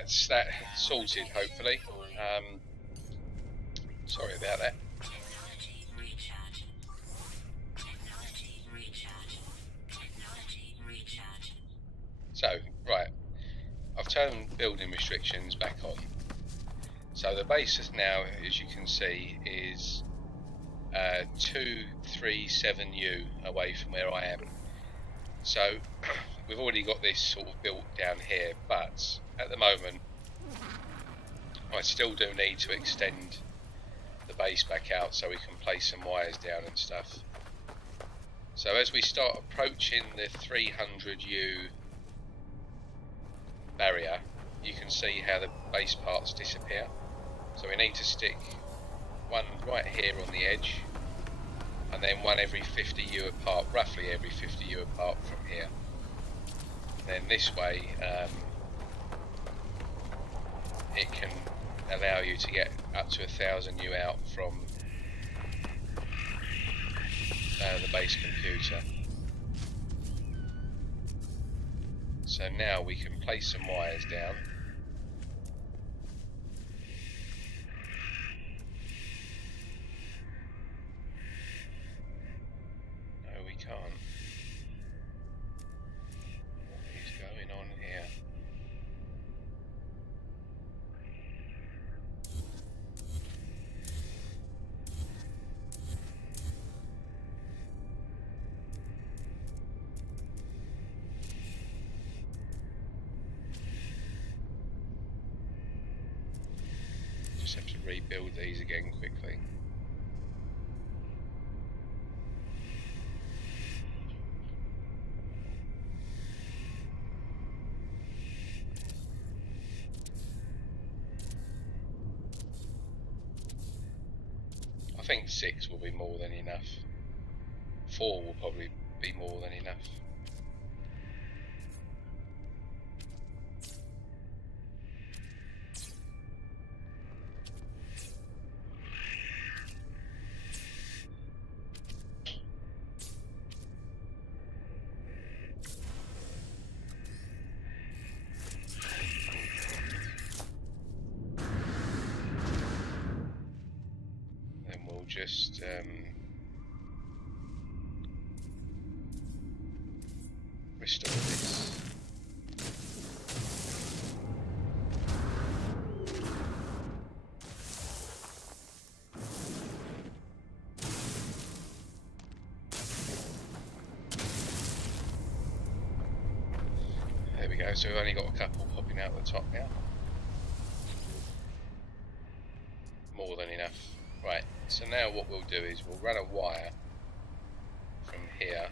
that's that sorted, hopefully. Sorry about that. So, right, I've turned building restrictions back on. So the base now, as you can see, is 237U away from where I am. So we've already got this sort of built down here, but at the moment I still do need to extend the base back out so we can place some wires down and stuff. So as we start approaching the 300U barrier, you can see how the base parts disappear. So we need to stick one right here on the edge, and then one every 50U apart, roughly every 50U apart from here. And then this way it can allow you to get up to 1000U out from the base computer. So now we can place some wires down. No, we can't. What is going on here? Just have to rebuild these again quickly. I think 6 will be more than enough. 4 will probably be more than enough. Just restore this. There we go, so we've only got a couple popping out the top now. More than enough. Right, so now what we'll do is we'll run a wire from here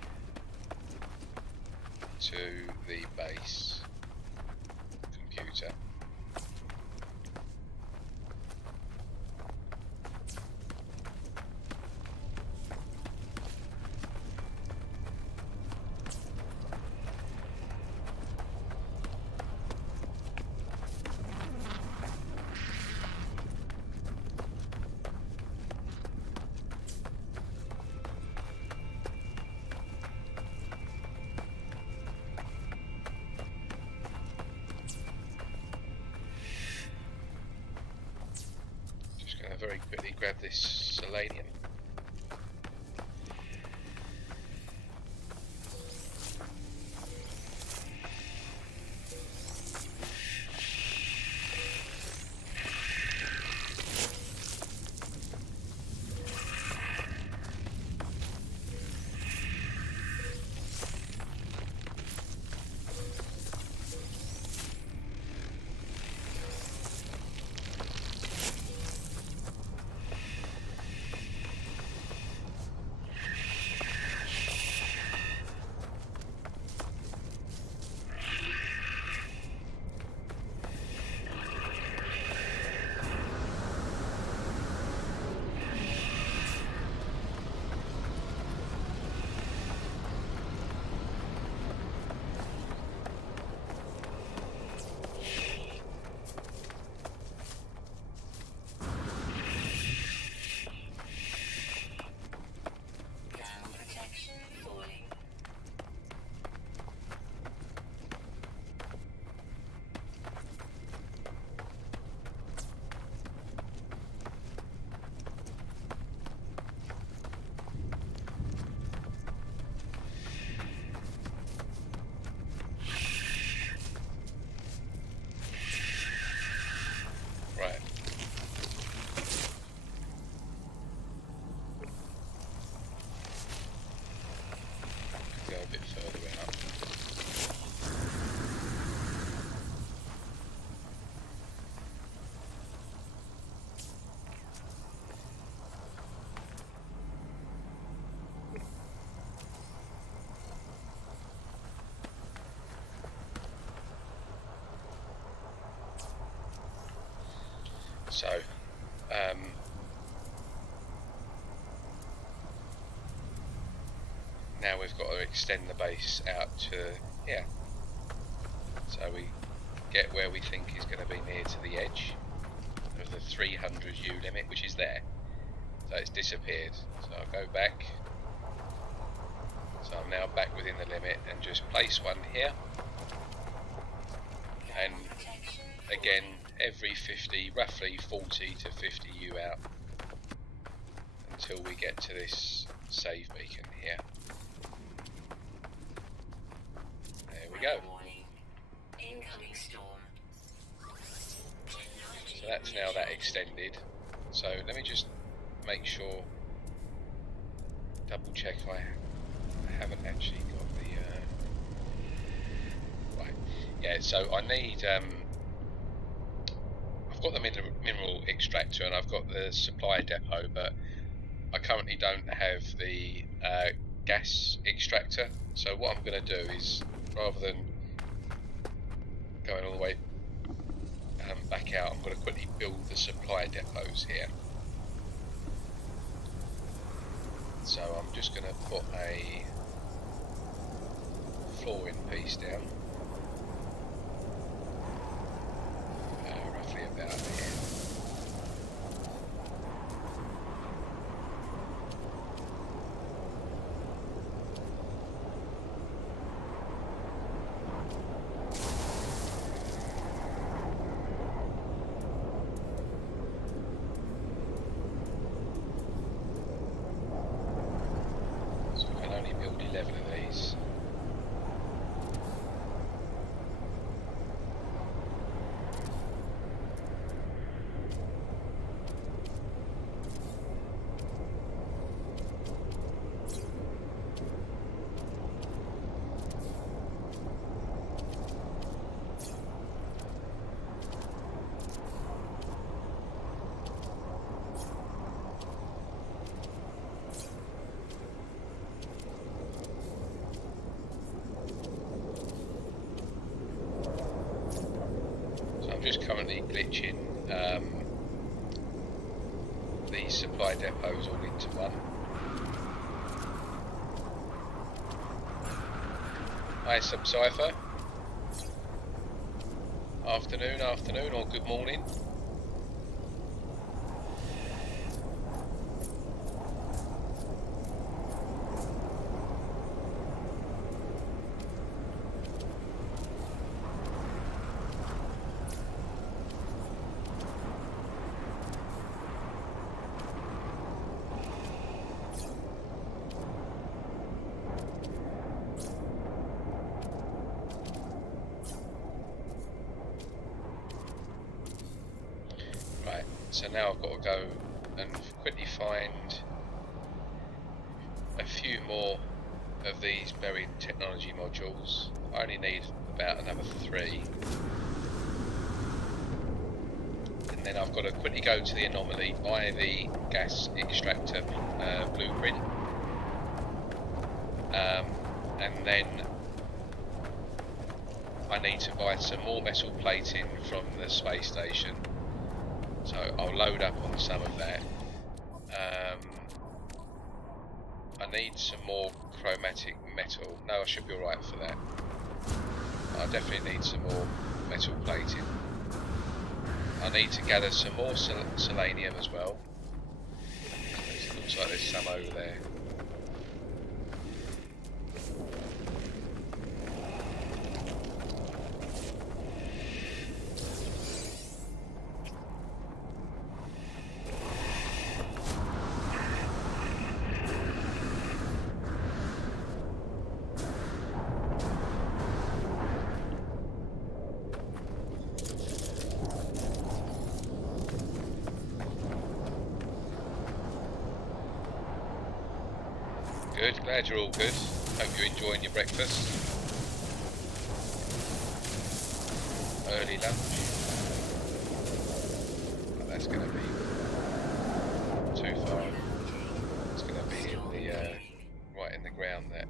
to the base computer. Very quickly grab this selenium. So now we've got to extend the base out to here, so we get where we think is going to be near to the edge of the 300 U limit, which is there. So it's disappeared. So I'll go back. So I'm now back within the limit and just place one here. And again, every 50, roughly 40 to 50 U out until we get to this save beacon here. There we go. So that's now that extended. So let me just make sure, double check I haven't actually got the right. Yeah, so I need I've got the mineral extractor and I've got the supply depot, but I currently don't have the gas extractor. So what I'm going to do is, rather than going all the way back out, I'm going to quickly build the supply depots here. So I'm just going to put a flooring piece down, roughly about here. I'm just currently glitching these supply depots all into one. Hi Subcypher. Afternoon or good morning. So now I've got to go and quickly find a few more of these buried technology modules. I only need about another 3. And then I've got to quickly go to the anomaly, buy the gas extractor blueprint. And then I need to buy some more metal plating from the space station. So I'll load up on some of that. I need some more chromatic metal. No, I should be alright for that. I definitely need some more metal plating. I need to gather some more selenium as well. It looks like there's some over there. Good, glad you're all good. Hope you're enjoying your breakfast. Early lunch. Oh, that's going to be too far. It's going to be in the right in the ground there.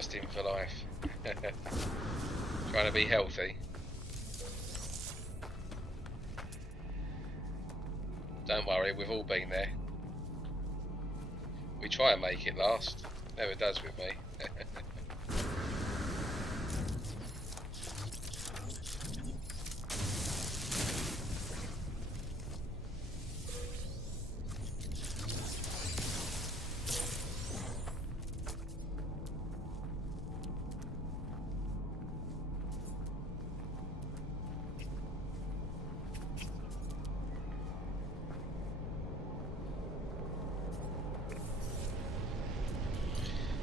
fasting for life. Trying to be healthy. Don't worry, we've all been there. We try and make it last. Never does with me.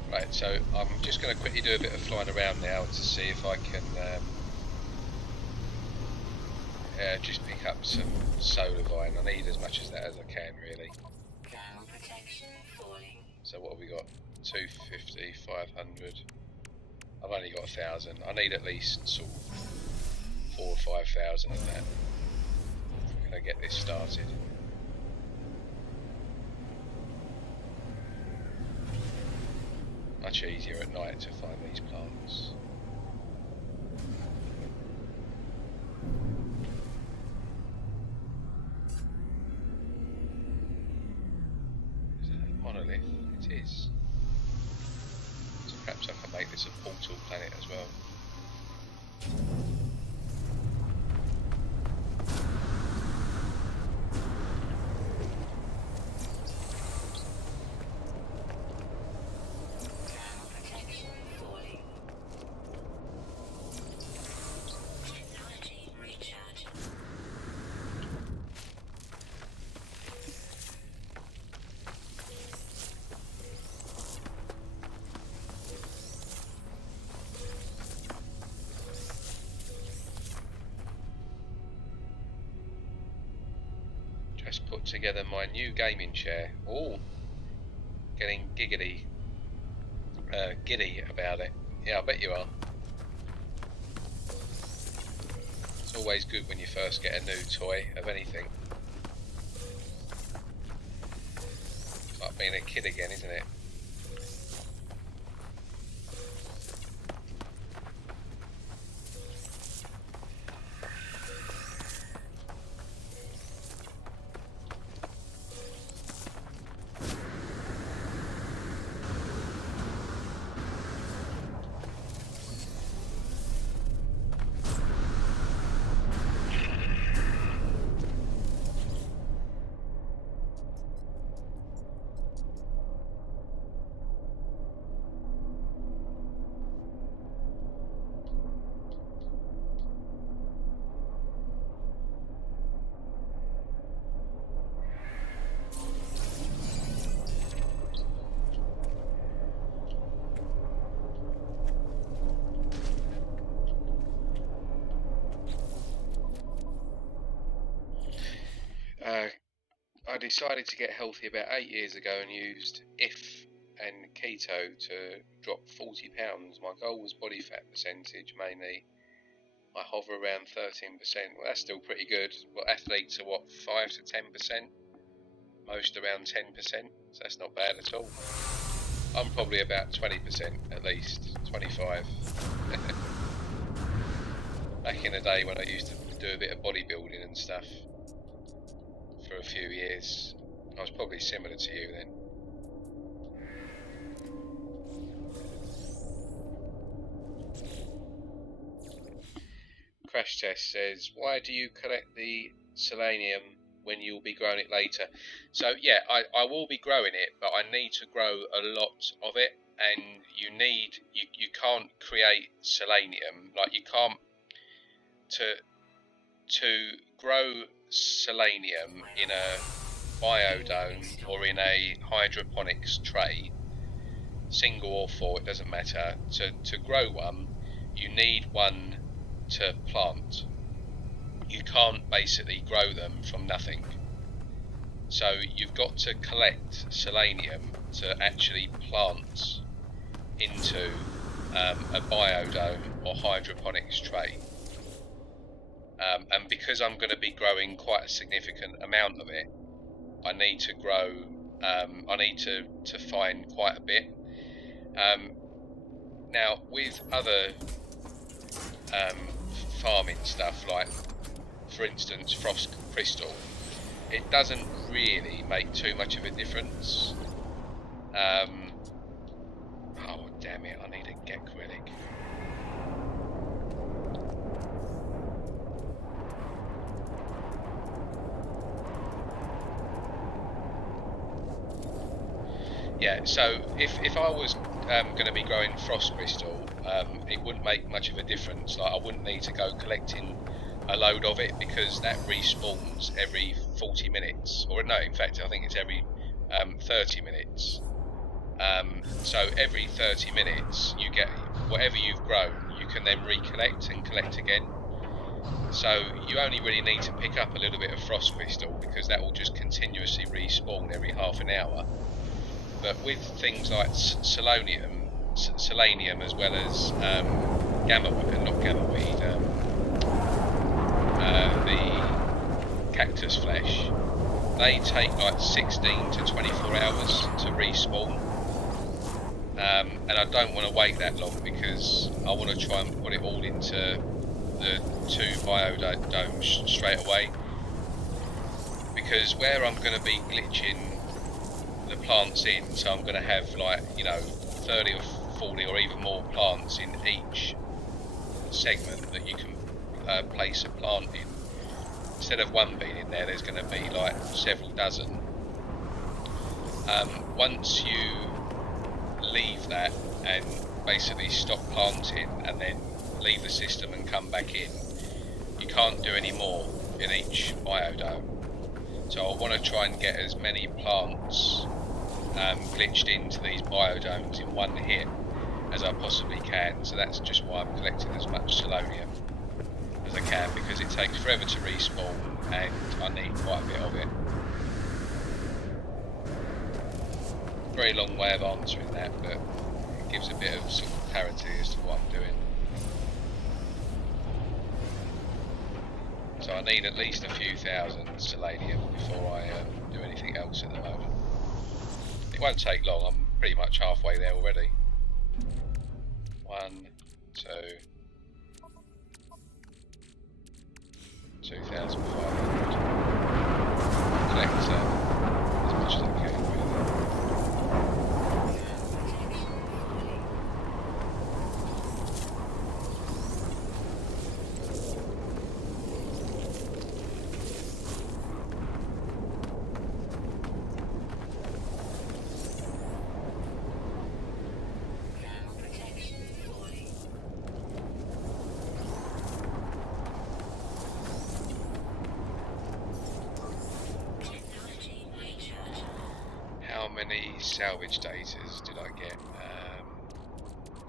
Right, so I'm just going to quickly do a bit of flying around now to see if I can just pick up some solar vine. I need as much as that as I can, really. So what have we got? 250, 500. I've only got 1,000. I need at least sort of 4,000 or 5,000 of that. I'm going to get this started. Much easier at night to find these plants. Is it a monolith? It is. So perhaps I can make this a portal planet as well. Just put together my new gaming chair. Oh, getting giddy about it. Yeah, I bet you are. It's always good when you first get a new toy of anything. It's like being a kid again, isn't it? I decided to get healthy about 8 years ago and used IF and keto to drop 40 pounds. My goal was body fat percentage mainly. I hover around 13%. Well, that's still pretty good. Well, athletes are what, 5 to 10%? Most around 10%. So that's not bad at all. I'm probably about 20% at least, 25. Back in the day when I used to do a bit of bodybuilding and stuff for a few years, I was probably similar to you then. Crash Test says, why do you collect the selenium when you'll be growing it later? So yeah, I will be growing it, but I need to grow a lot of it, and you can't create selenium, like you can't, to grow selenium in a biodome or in a hydroponics tray, single or four, it doesn't matter. To grow one, you need one to plant. You can't basically grow them from nothing. So you've got to collect selenium to actually plant into a biodome or hydroponics tray. And because I'm going to be growing quite a significant amount of it, I need to grow, I need to find quite a bit. Now, with other farming stuff, like for instance frost crystal, it doesn't really make too much of a difference. Oh damn it, I need a Gek relic. Yeah, so if I was going to be growing frost crystal, it wouldn't make much of a difference. Like, I wouldn't need to go collecting a load of it, because that respawns every 40 minutes, or no, in fact I think it's every 30 minutes. So every 30 minutes you get whatever you've grown, you can then recollect and collect again. So you only really need to pick up a little bit of frost crystal, because that will just continuously respawn every half an hour. But with things like selenium as well as the cactus flesh, they take like 16 to 24 hours to respawn. And I don't want to wait that long, because I want to try and put it all into the 2 biodomes straight away. Because where I'm going to be glitching the plants in, so I'm going to have, like, you know, 30 or 40 or even more plants in each segment that you can place a plant in. Instead of one being in there, there's going to be like several dozen. Once you leave that and basically stop planting and then leave the system and come back in, you can't do any more in each biodome. So I want to try and get as many plants glitched into these biodomes in one hit as I possibly can. So that's just why I'm collecting as much selenium as I can, because it takes forever to respawn and I need quite a bit of it. Very long way of answering that, but it gives a bit of sort of clarity as to what I'm doing. So I need at least a few thousand selenium before I do anything else at the moment. It won't take long, I'm pretty much halfway there already. 1, 2, 2,500. Collect as much as I can, really. How many salvage datas did I get?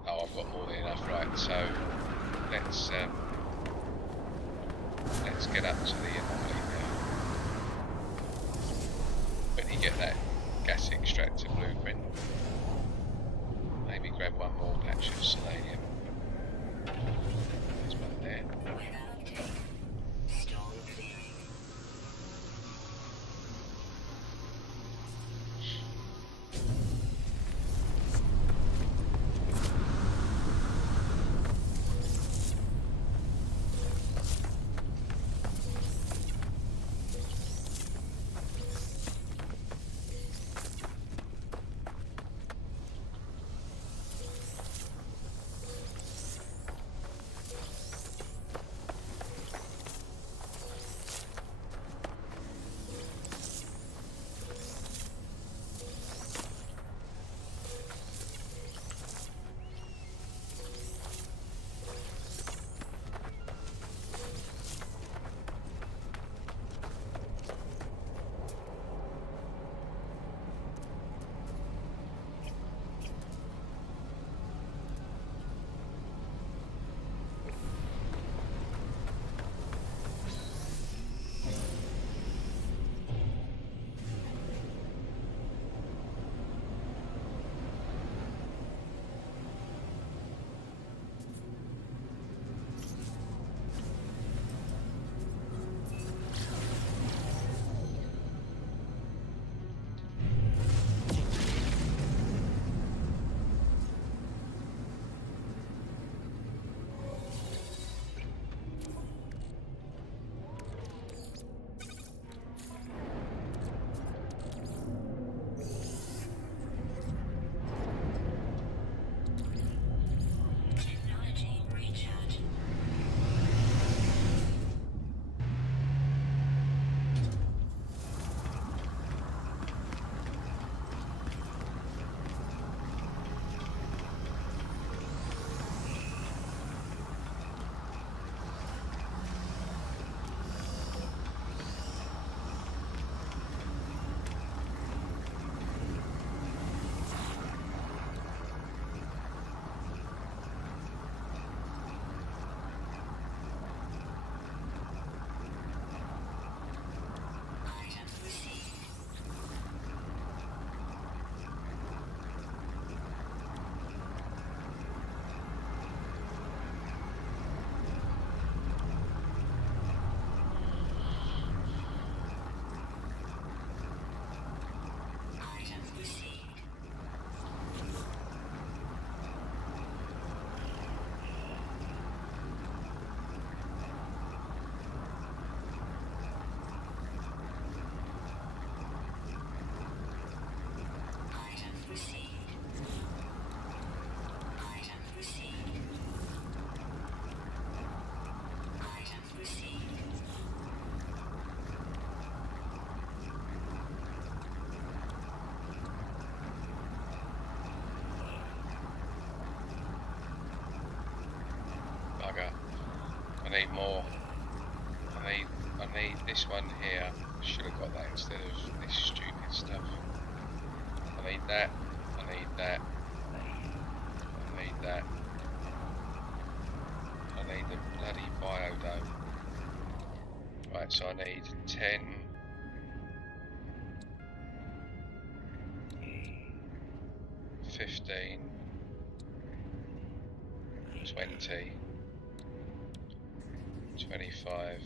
Oh, I've got more than enough, right? So let's get up to the anomaly now. When you get that gas extractor blueprint, maybe grab one more patch of selenium. There's one there. I need more. I need this one here. Should have got that instead of this stupid stuff. I need that. I need that. I need that. I need the bloody biodome. Right, so I need 10. 15. 20. 25.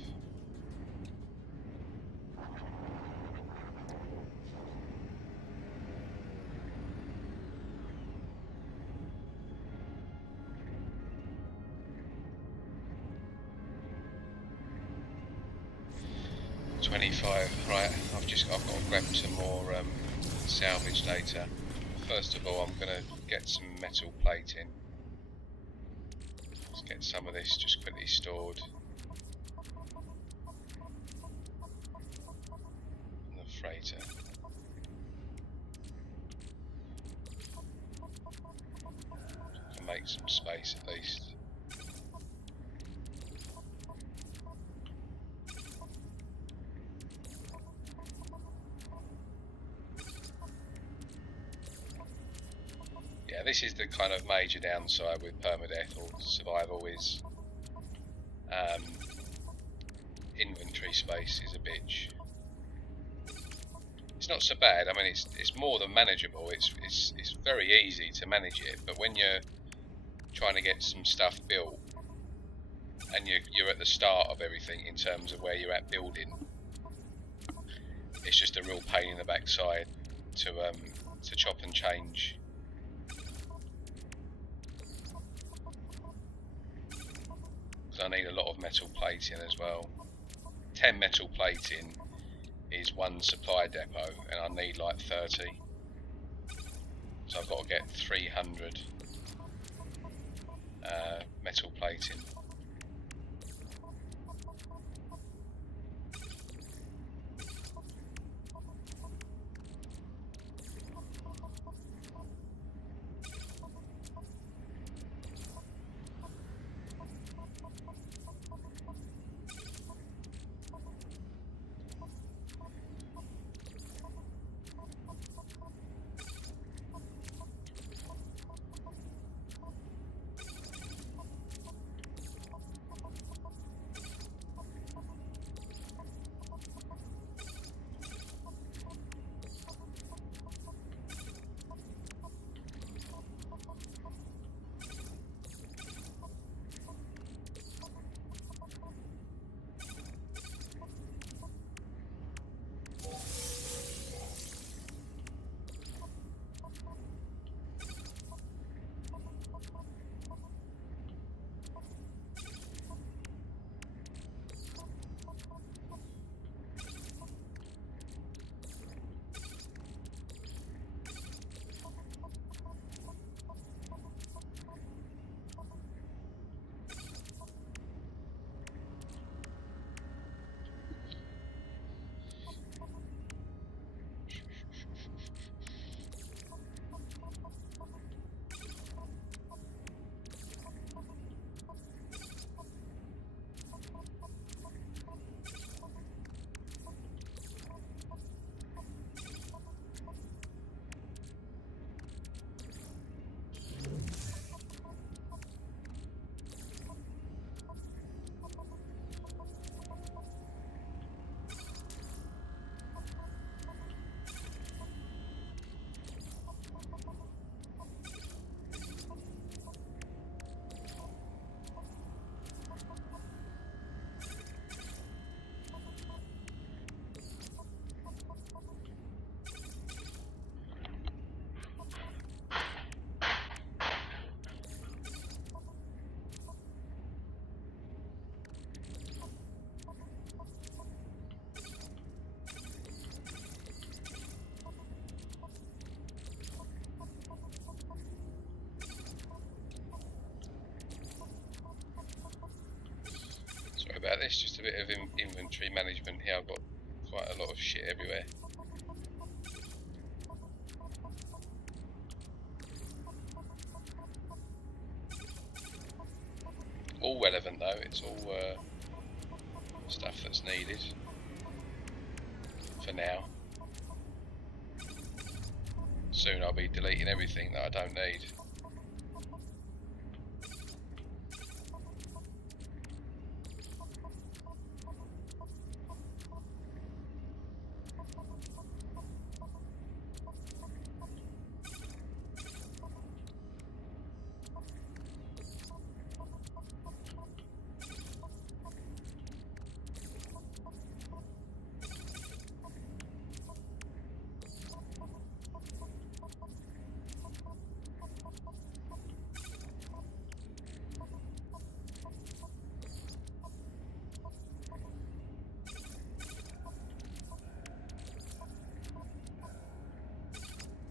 Right, I've got to grab some more salvage later. First of all, I'm going to get some metal plating. Let's get some of this just quickly stored. On the freighter. To make some space at least. Yeah, this is the kind of major downside with permadeath or survival is inventory space is a bitch. It's not so bad. I mean, it's more than manageable. It's very easy to manage it. But when you're trying to get some stuff built and you're at the start of everything in terms of where you're at building, it's just a real pain in the backside to chop and change. I need a lot of metal plating as well. 10 metal plating is one supply depot, and I need like 30. So I've got to get 300 metal plating. About this, just a bit of inventory management here. I've got quite a lot of shit everywhere. all relevant though, it's all stuff that's needed for now. Soon I'll be deleting everything that I don't need.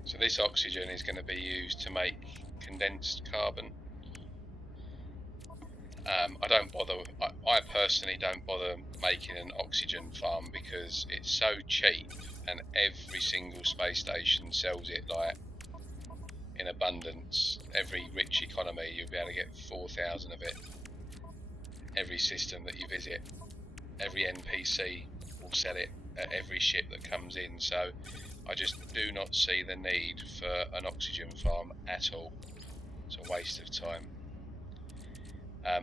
So this oxygen is going to be used to make condensed carbon. I don't bother. I personally don't bother making an oxygen farm because it's so cheap, and every single space station sells it like in abundance. Every rich economy, you'll be able to get 4,000 of it. Every system that you visit, every NPC will sell it at every ship that comes in. So I just do not see the need for an oxygen farm at all. It's a waste of time.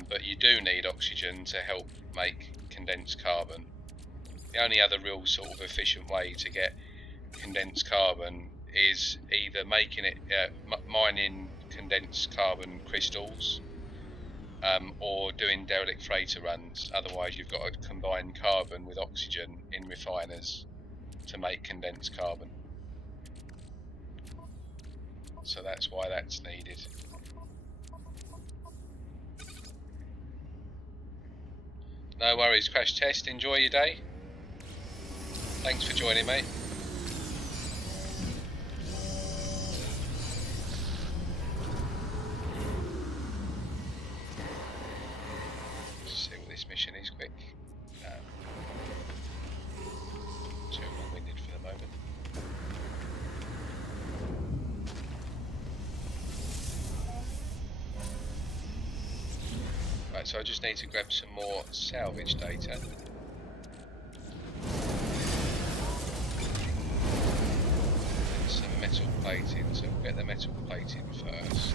But you do need oxygen to help make condensed carbon. The only other real sort of efficient way to get condensed carbon is either making it, mining condensed carbon crystals, or doing derelict freighter runs. Otherwise you've got to combine carbon with oxygen in refiners to make condensed carbon. So that's why that's needed. No worries, Crash Test. Enjoy your day. Thanks for joining, mate. See what this mission is quick. Too long-winded for the moment. Right, so I just need to grab some more salvage data. And some metal plating, so we'll get the metal plating first.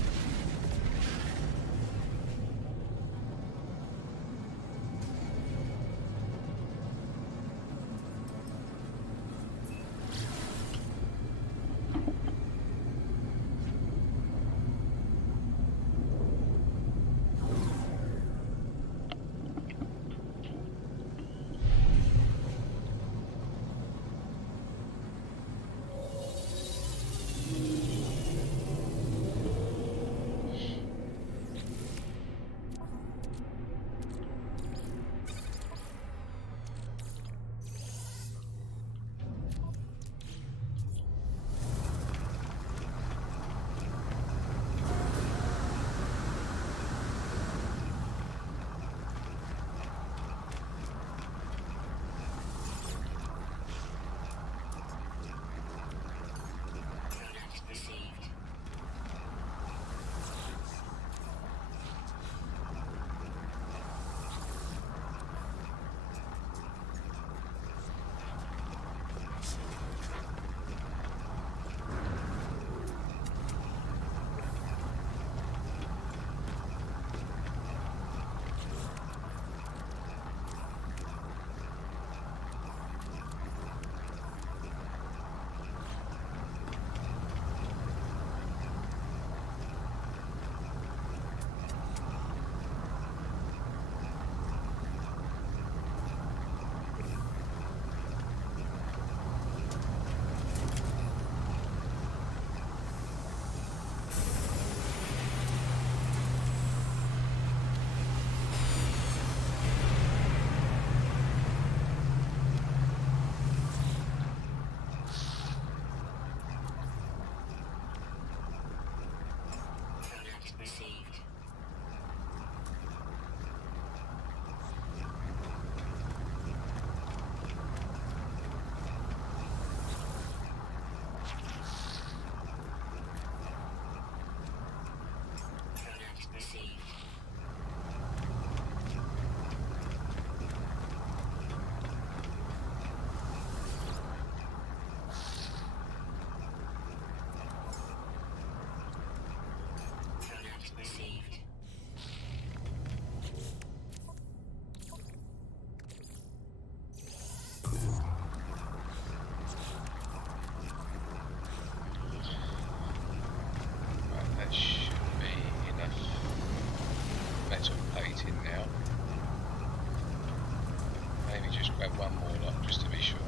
grab one more lot just to be sure.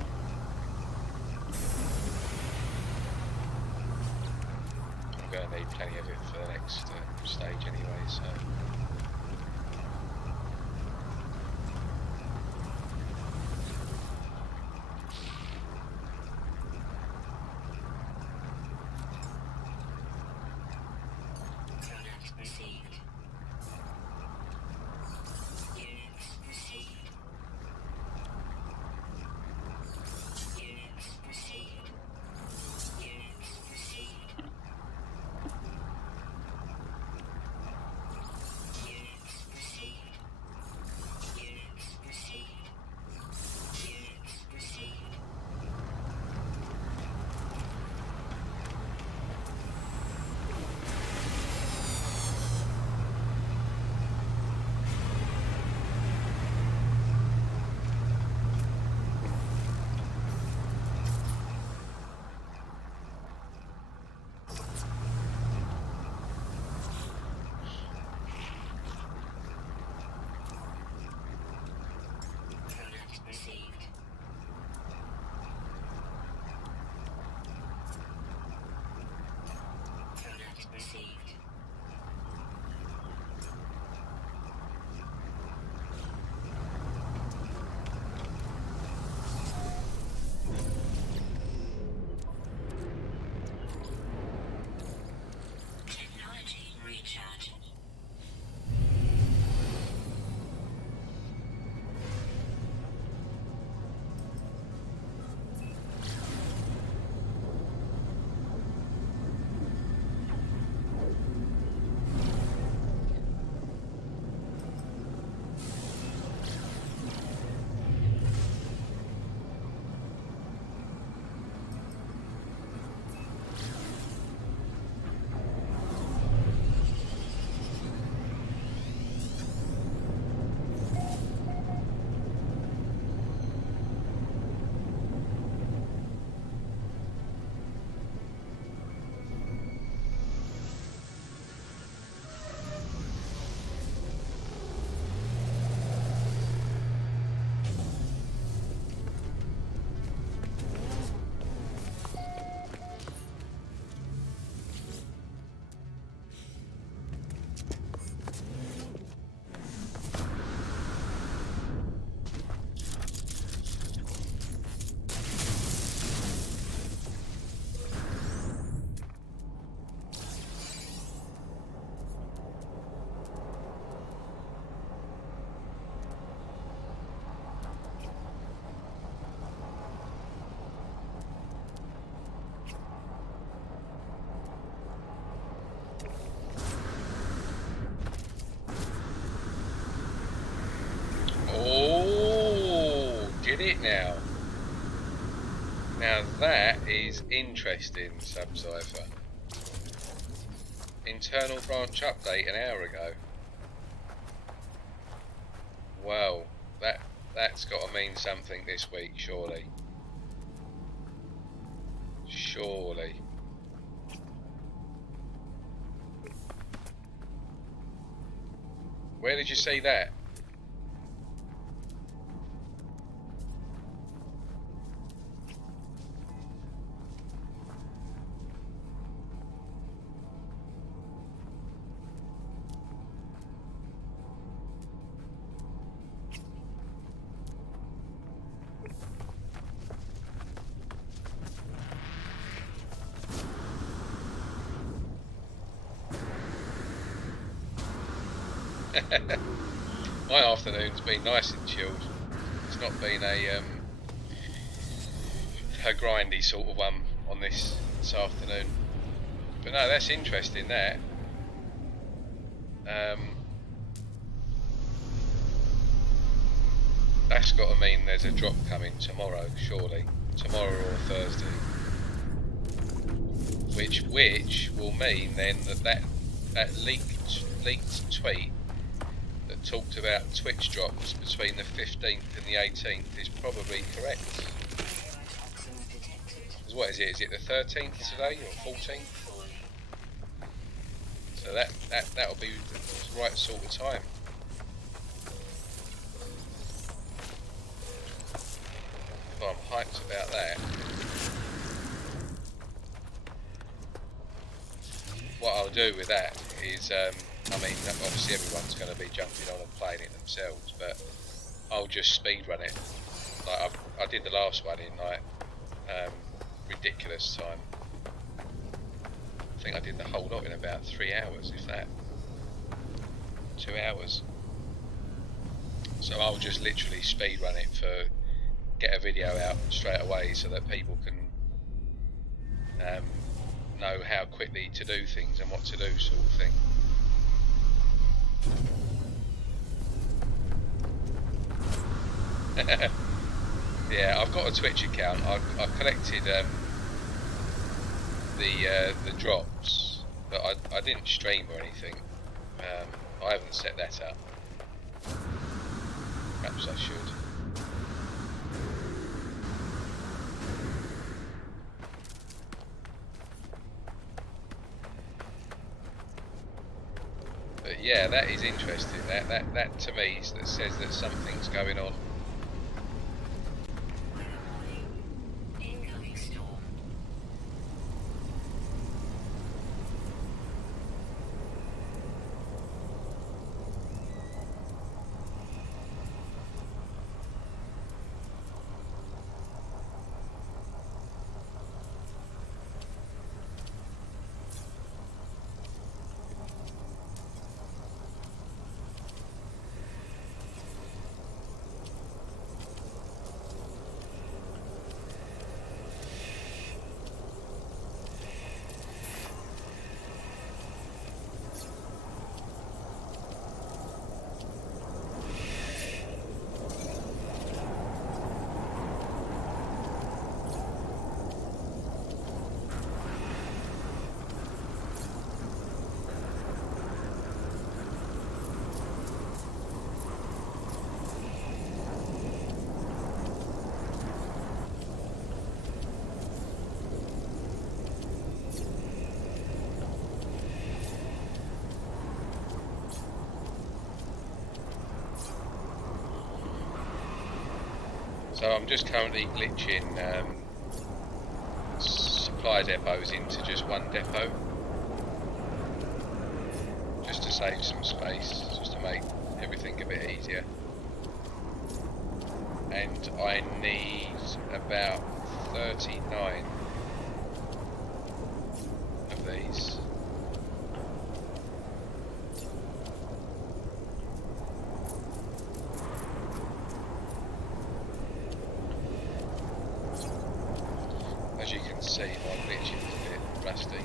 I'm going to need plenty of it for the next stage anyway, so. It now. Now that is interesting, Subcypher. Internal branch update an hour ago. Well, that's got to mean something this week, surely. Surely. Where did you see that? My afternoon's been nice and chilled. It's not been a grindy sort of one on this afternoon. But no, that's interesting. That that's got to mean there's a drop coming tomorrow, surely, tomorrow or Thursday. Which will mean then that leaked tweet that talked about Twitch drops between the 15th and the 18th is probably correct. Because what is it? Is it the 13th today or 14th? So that'll be the right sort of time. do with that is, I mean, obviously everyone's going to be jumping on and playing it themselves, but I'll just speed run it. Like I did the last one in like ridiculous time. I think I did the whole lot in about 3 hours, if that. 2 hours. So I'll just literally speed run it for, get a video out straight away so that people can know how quickly to do things and what to do, sort of thing. Yeah, I've got a Twitch account. I've collected the drops, but I didn't stream or anything. I haven't set that up. Perhaps I should. But yeah, that is interesting. That to me that says that something's going on. So I'm just currently glitching supply depots into just one depot, just to save some space, just to make everything a bit easier. And I need about 39 of these. As you can see, my glitch is a bit rusty.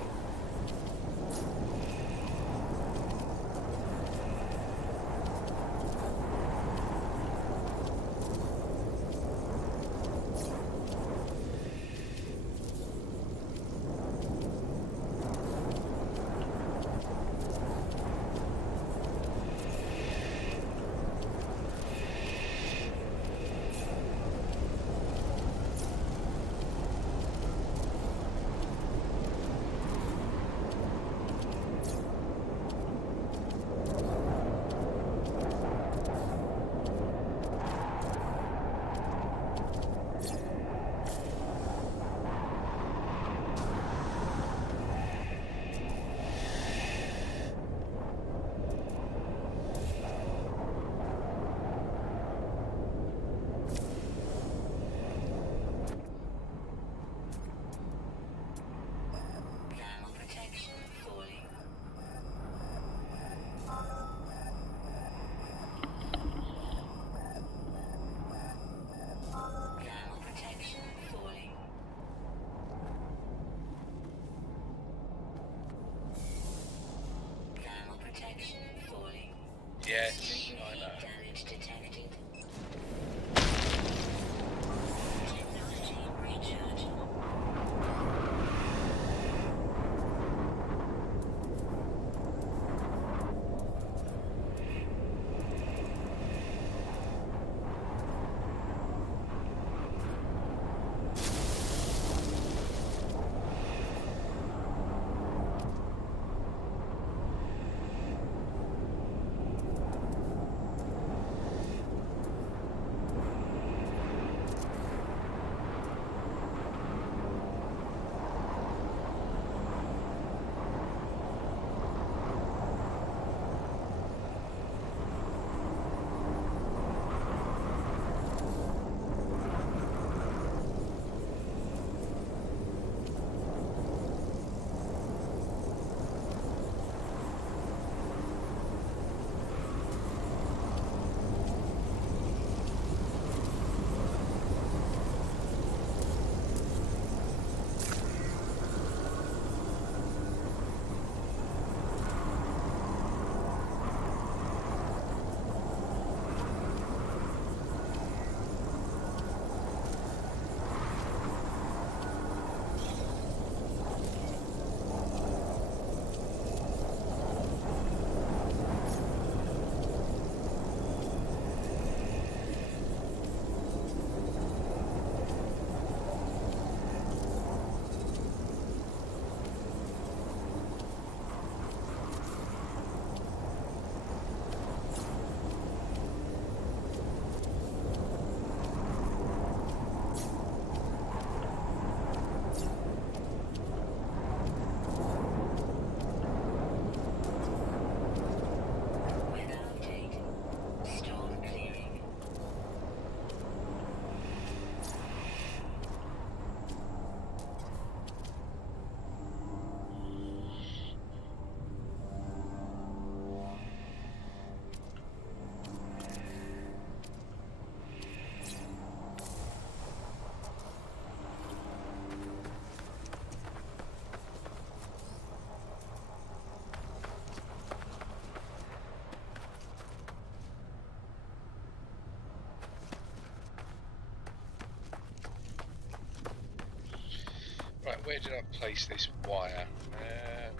where did I place this wire? I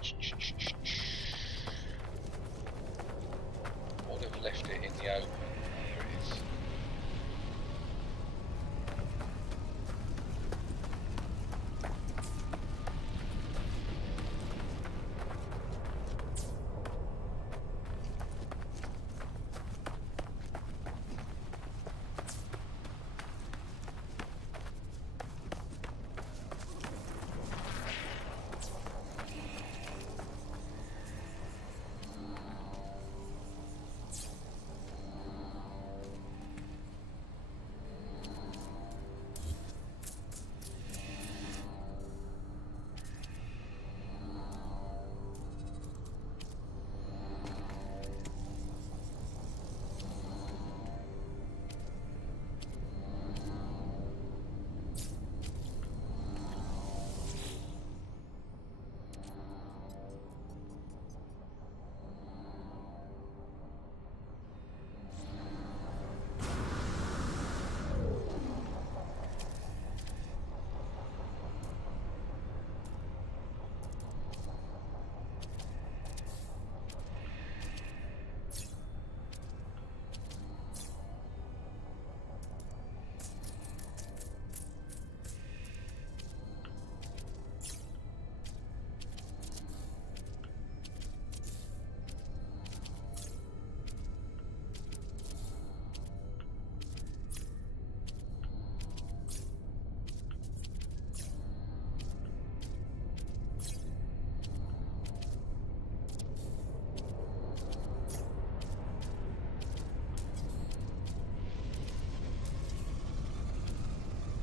would have left it in the open. There it is.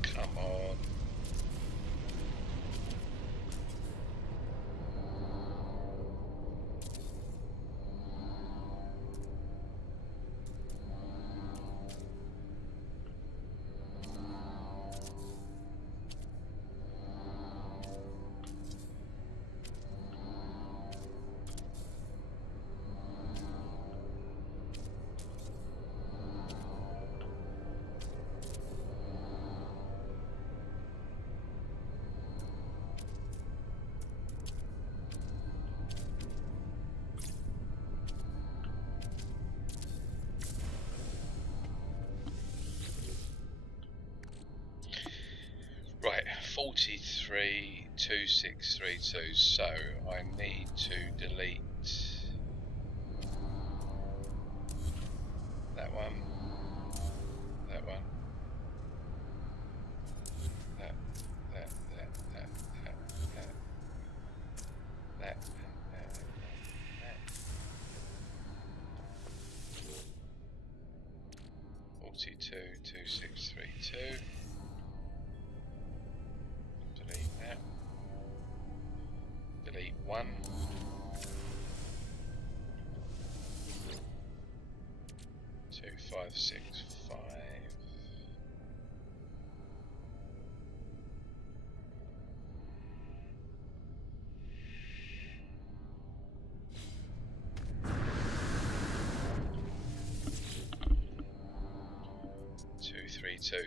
Come on. Right, 432632. So I need to delete that one, that one, that, that, that, that, that, that, that, that. 422632. Delete that. Delete one. Two, 5, 6, 5.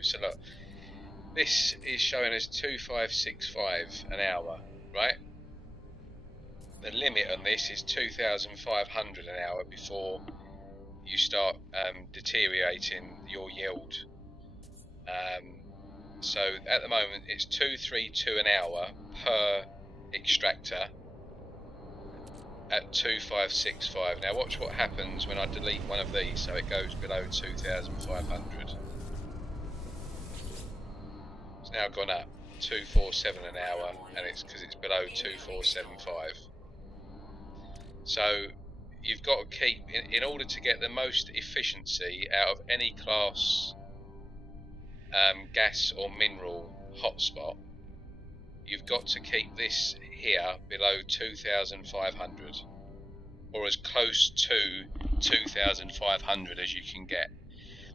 So look, this is showing us 2565 an hour, right? The limit on this is 2,500 an hour before you start deteriorating your yield. So at the moment it's 232 an hour per extractor at 2565. Now watch what happens when I delete one of these so it goes below 2,500. It's now gone up 247 an hour, and it's because it's below 2475. So you've got to keep, in order to get the most efficiency out of any class gas or mineral hotspot, you've got to keep this here below 2,500, or as close to 2,500 as you can get.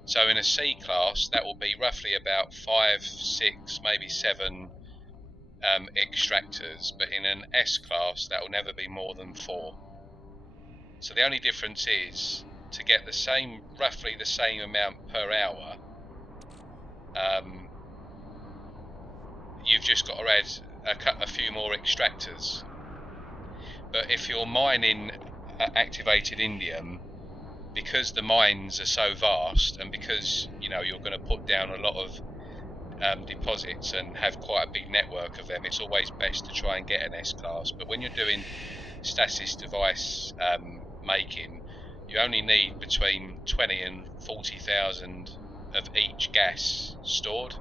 So in a C class, that will be roughly about 5, 6, maybe 7 extractors, but in an S class, that will never be more than 4. So the only difference is to get the same, roughly the same amount per hour. You've just got to add a few more extractors. But if you're mining activated indium, because the mines are so vast, and because you're going to put down a lot of deposits and have quite a big network of them, it's always best to try and get an S-class. But when you're doing stasis device making, you only need between 20 and 40,000 of each gas stored,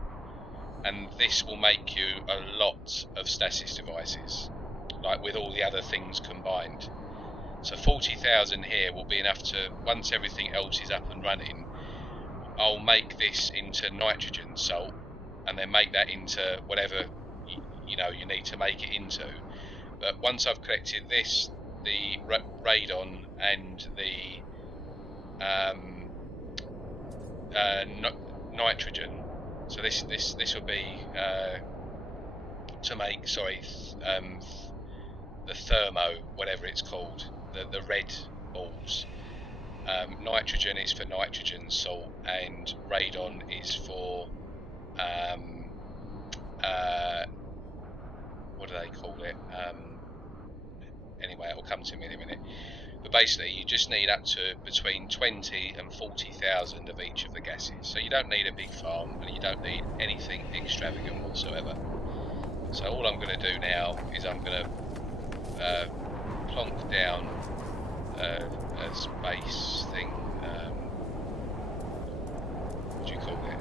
and this will make you a lot of stasis devices, like with all the other things combined. So 40,000 here will be enough to, once everything else is up and running, I'll make this into nitrogen salt, and then make that into whatever you need to make it into. But once I've collected this, the radon and the nitrogen, so this will be to make the thermo, whatever it's called, the red balls. Nitrogen is for nitrogen salt, and radon is for what do they call it? Anyway, it will come to me in a minute. But basically, you just need up to between 20 and 40,000 of each of the gases. So you don't need a big farm, and you don't need anything extravagant whatsoever. So all I'm going to do now is I'm going to plonk down a space thing. What do you call it?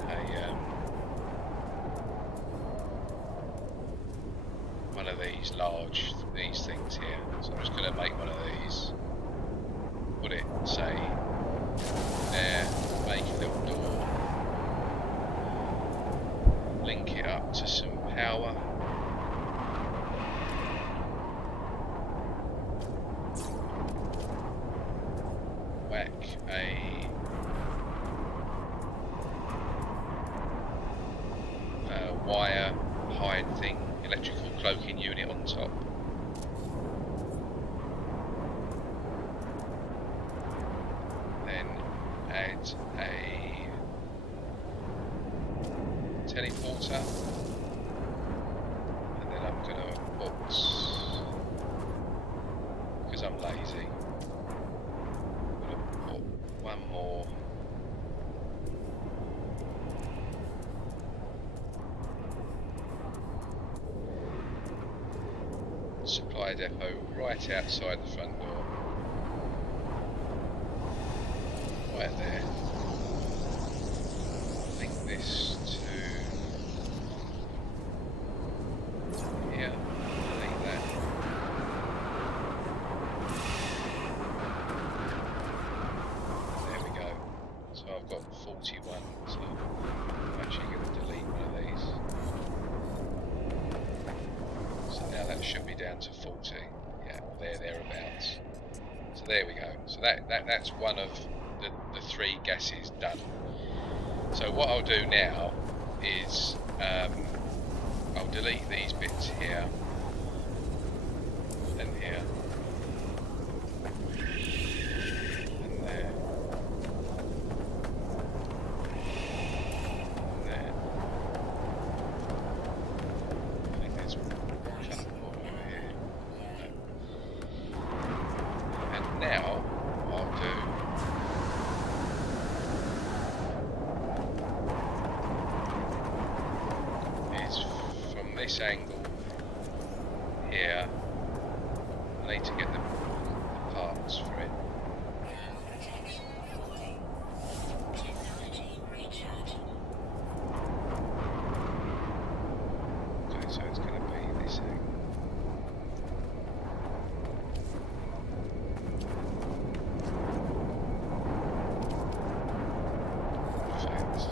One of these these things here. So I'm just going to make one of these, put it, say, there, make a little door, link it up to some power, whack a wire hide thing, electrical cloaking unit on top. Then add a teleporter, and then I'm going to put, because I'm lazy, I'm going to put one more supply depot right outside the front door, right there. Link this to here, link that. There we go. So I've got 41, so I'm actually going to delete one of these. So now that should be down to 40, yeah, thereabouts. So there we go. So that's one of the three gases done. So what I'll do now is I'll delete these bits here and here and there and there. I think there's a couple more over here. No. And now what I'll do this angle here, I need to get the parts for it. Okay, so it's going to be this angle. Perfect.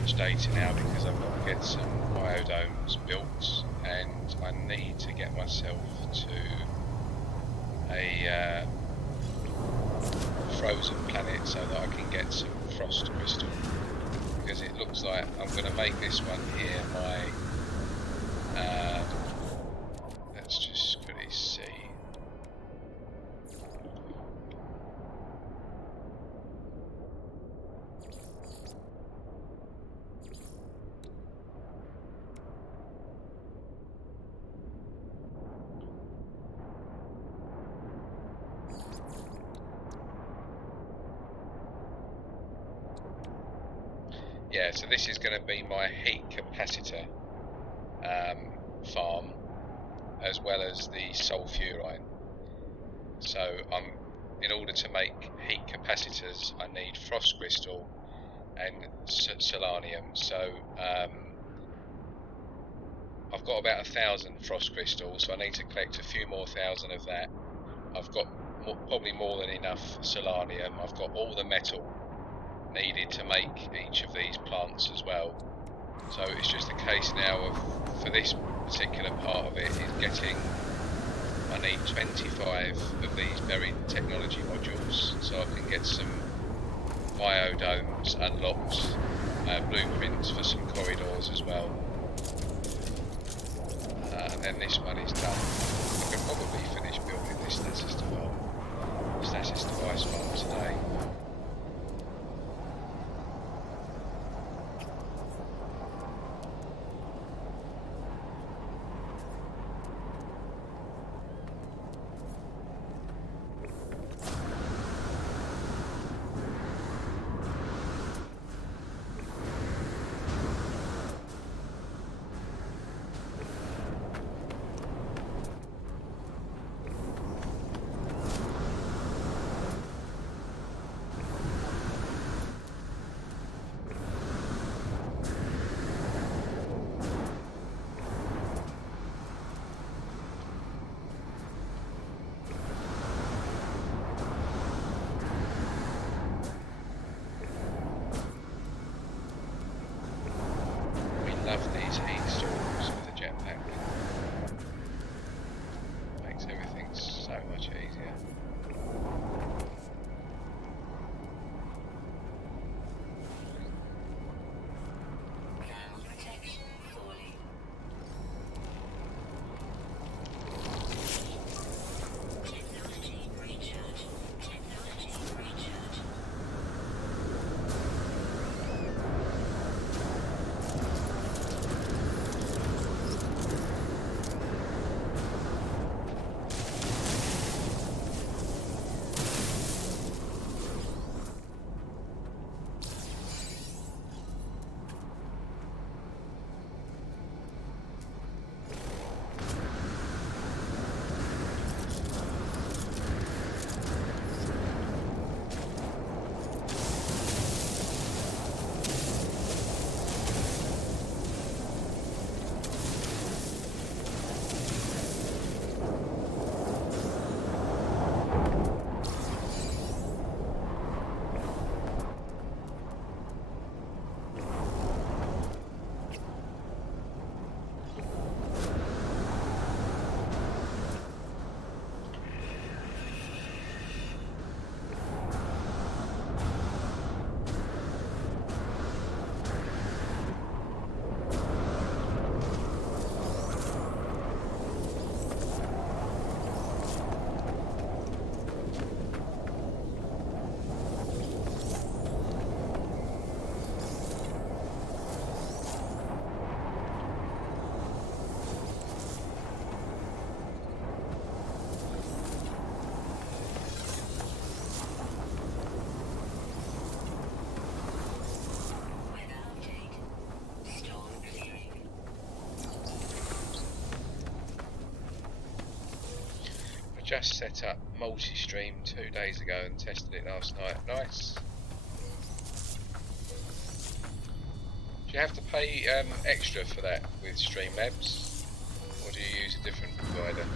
storage data now because I've got to get some biodomes built, and I need to get myself to a frozen planet so that I can get some frost crystal, because it looks like I'm going to make this one here my let's just quickly see. Yeah, so this is going to be my heat capacitor farm, as well as the sulfurine. So in order to make heat capacitors, I need frost crystal and solanium. So I've got about 1,000 frost crystals, so I need to collect a few more thousand of that. I've got probably more than enough solanium. I've got all the metal needed to make each of these plants as well. So it's just a case now of, for this particular part of it, is getting, I need 25 of these buried technology modules so I can get some biodomes unlocked, blueprints for some corridors as well. And then this one is done. I can probably finish building this stasis device farm today. Love these heat storms with the jetpack. Makes everything so much easier. Just set up multi-stream 2 days ago and tested it last night. Nice. Do you have to pay extra for that with Streamlabs, or do you use a different provider?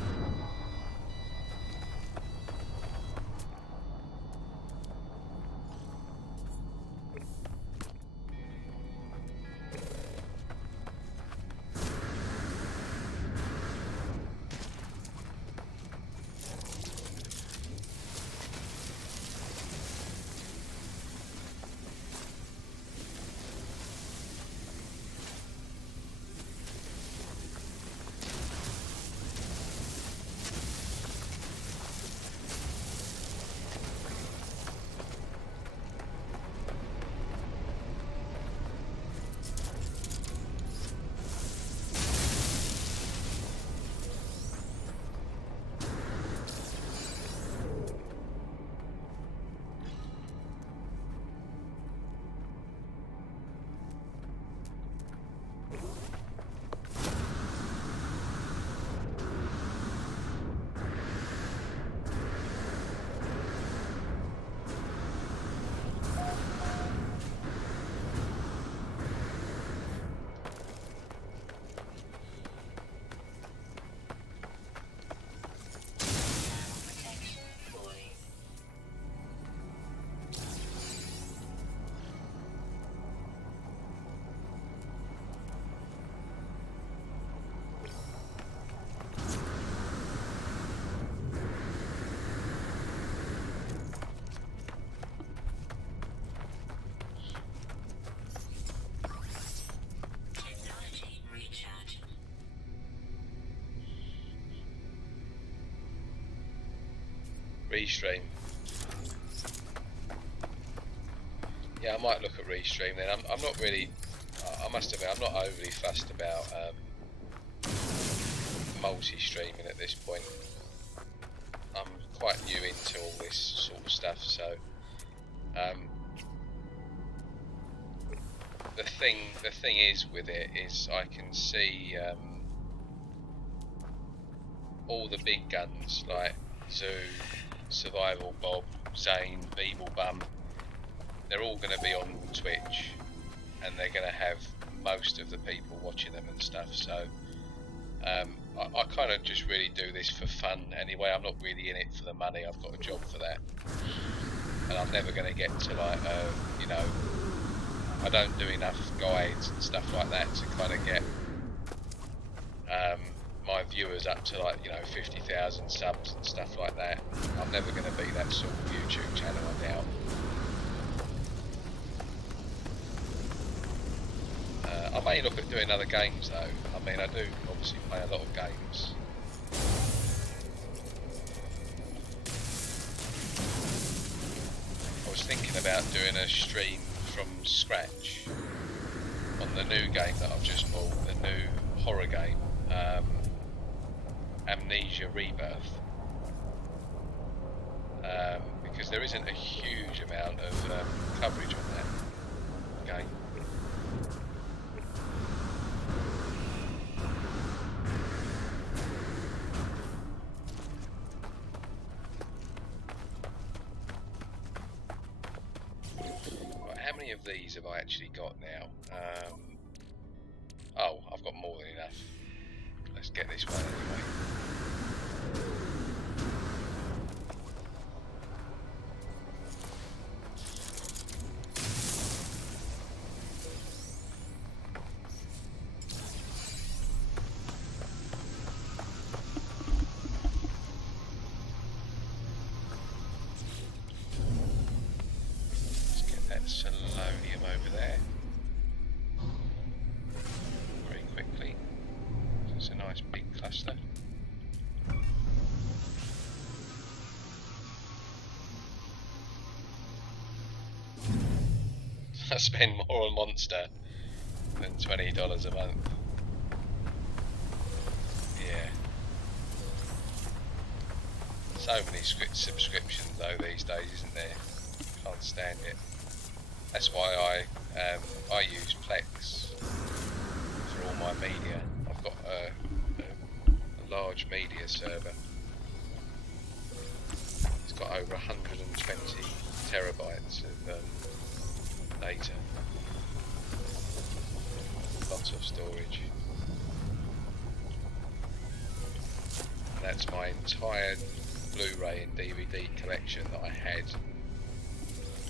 Restream. Yeah, I might look at Restream then. I'm not really, I must admit, I'm not overly fussed about multi-streaming at this point. I'm quite new into all this sort of stuff, so the thing is with it is I can see all the big guns like Zoo, Survival Bob, Zane, Beeblebum. They're all going to be on Twitch, and they're going to have most of the people watching them and stuff. So I kind of just really do this for fun anyway. I'm not really in it for the money. I've got a job for that, and I'm never going to get to like you know, I don't do enough guides and stuff like that to kind of get my viewers up to like, you know, 50,000 subs and stuff like that. I'm never going to be that sort of YouTube channel, I doubt. I may look at doing other games though. I mean, I do obviously play a lot of games. I was thinking about doing a stream from scratch on the new game that I've just bought, the new horror game, Amnesia Rebirth, because there isn't a huge amount of coverage on that game. How many of these have I actually got now? Oh, I've got more than enough. Let's get this one anyway. Selenium over there very quickly. It's a nice big cluster. I spend more on Monster than $20 a month. Yeah. So many subscriptions though these days, isn't there? Can't stand it. That's why I use Plex for all my media. I've got a large media server. It's got over 120 terabytes of data. Lots of storage. And that's my entire Blu-ray and DVD collection that I had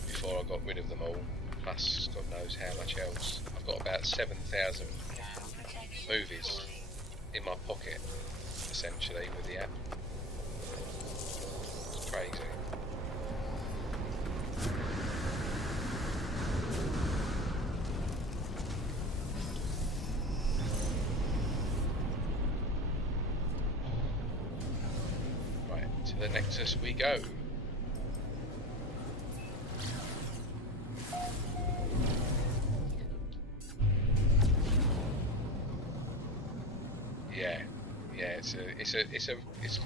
before I got rid of them all, plus God knows how much else. I've got about 7,000 movies in my pocket, essentially, with the app. It's crazy. Right, to the Nexus we go.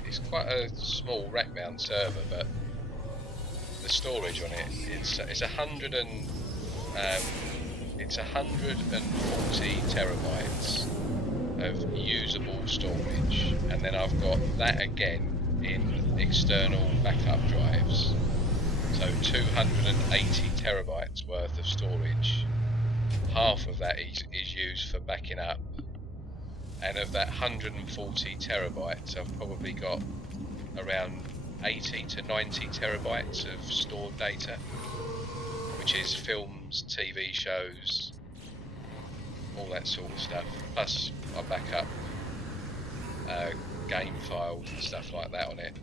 It's quite a small rack mount server, but the storage on it it's 140 terabytes of usable storage, and then I've got that again in external backup drives, so 280 terabytes worth of storage. Half of that is used for backing up. And of that 140 terabytes, I've probably got around 80 to 90 terabytes of stored data, which is films, TV shows, all that sort of stuff. Plus, I back up game files and stuff like that on it.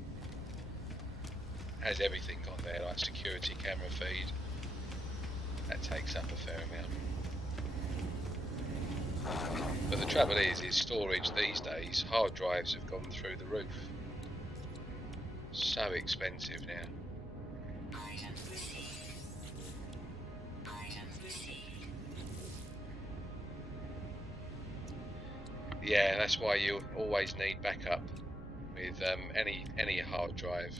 Has everything on there, like security camera feed. That takes up a fair amount. But the trouble is storage these days, hard drives have gone through the roof. So expensive now. Yeah, that's why you always need backup with any hard drive.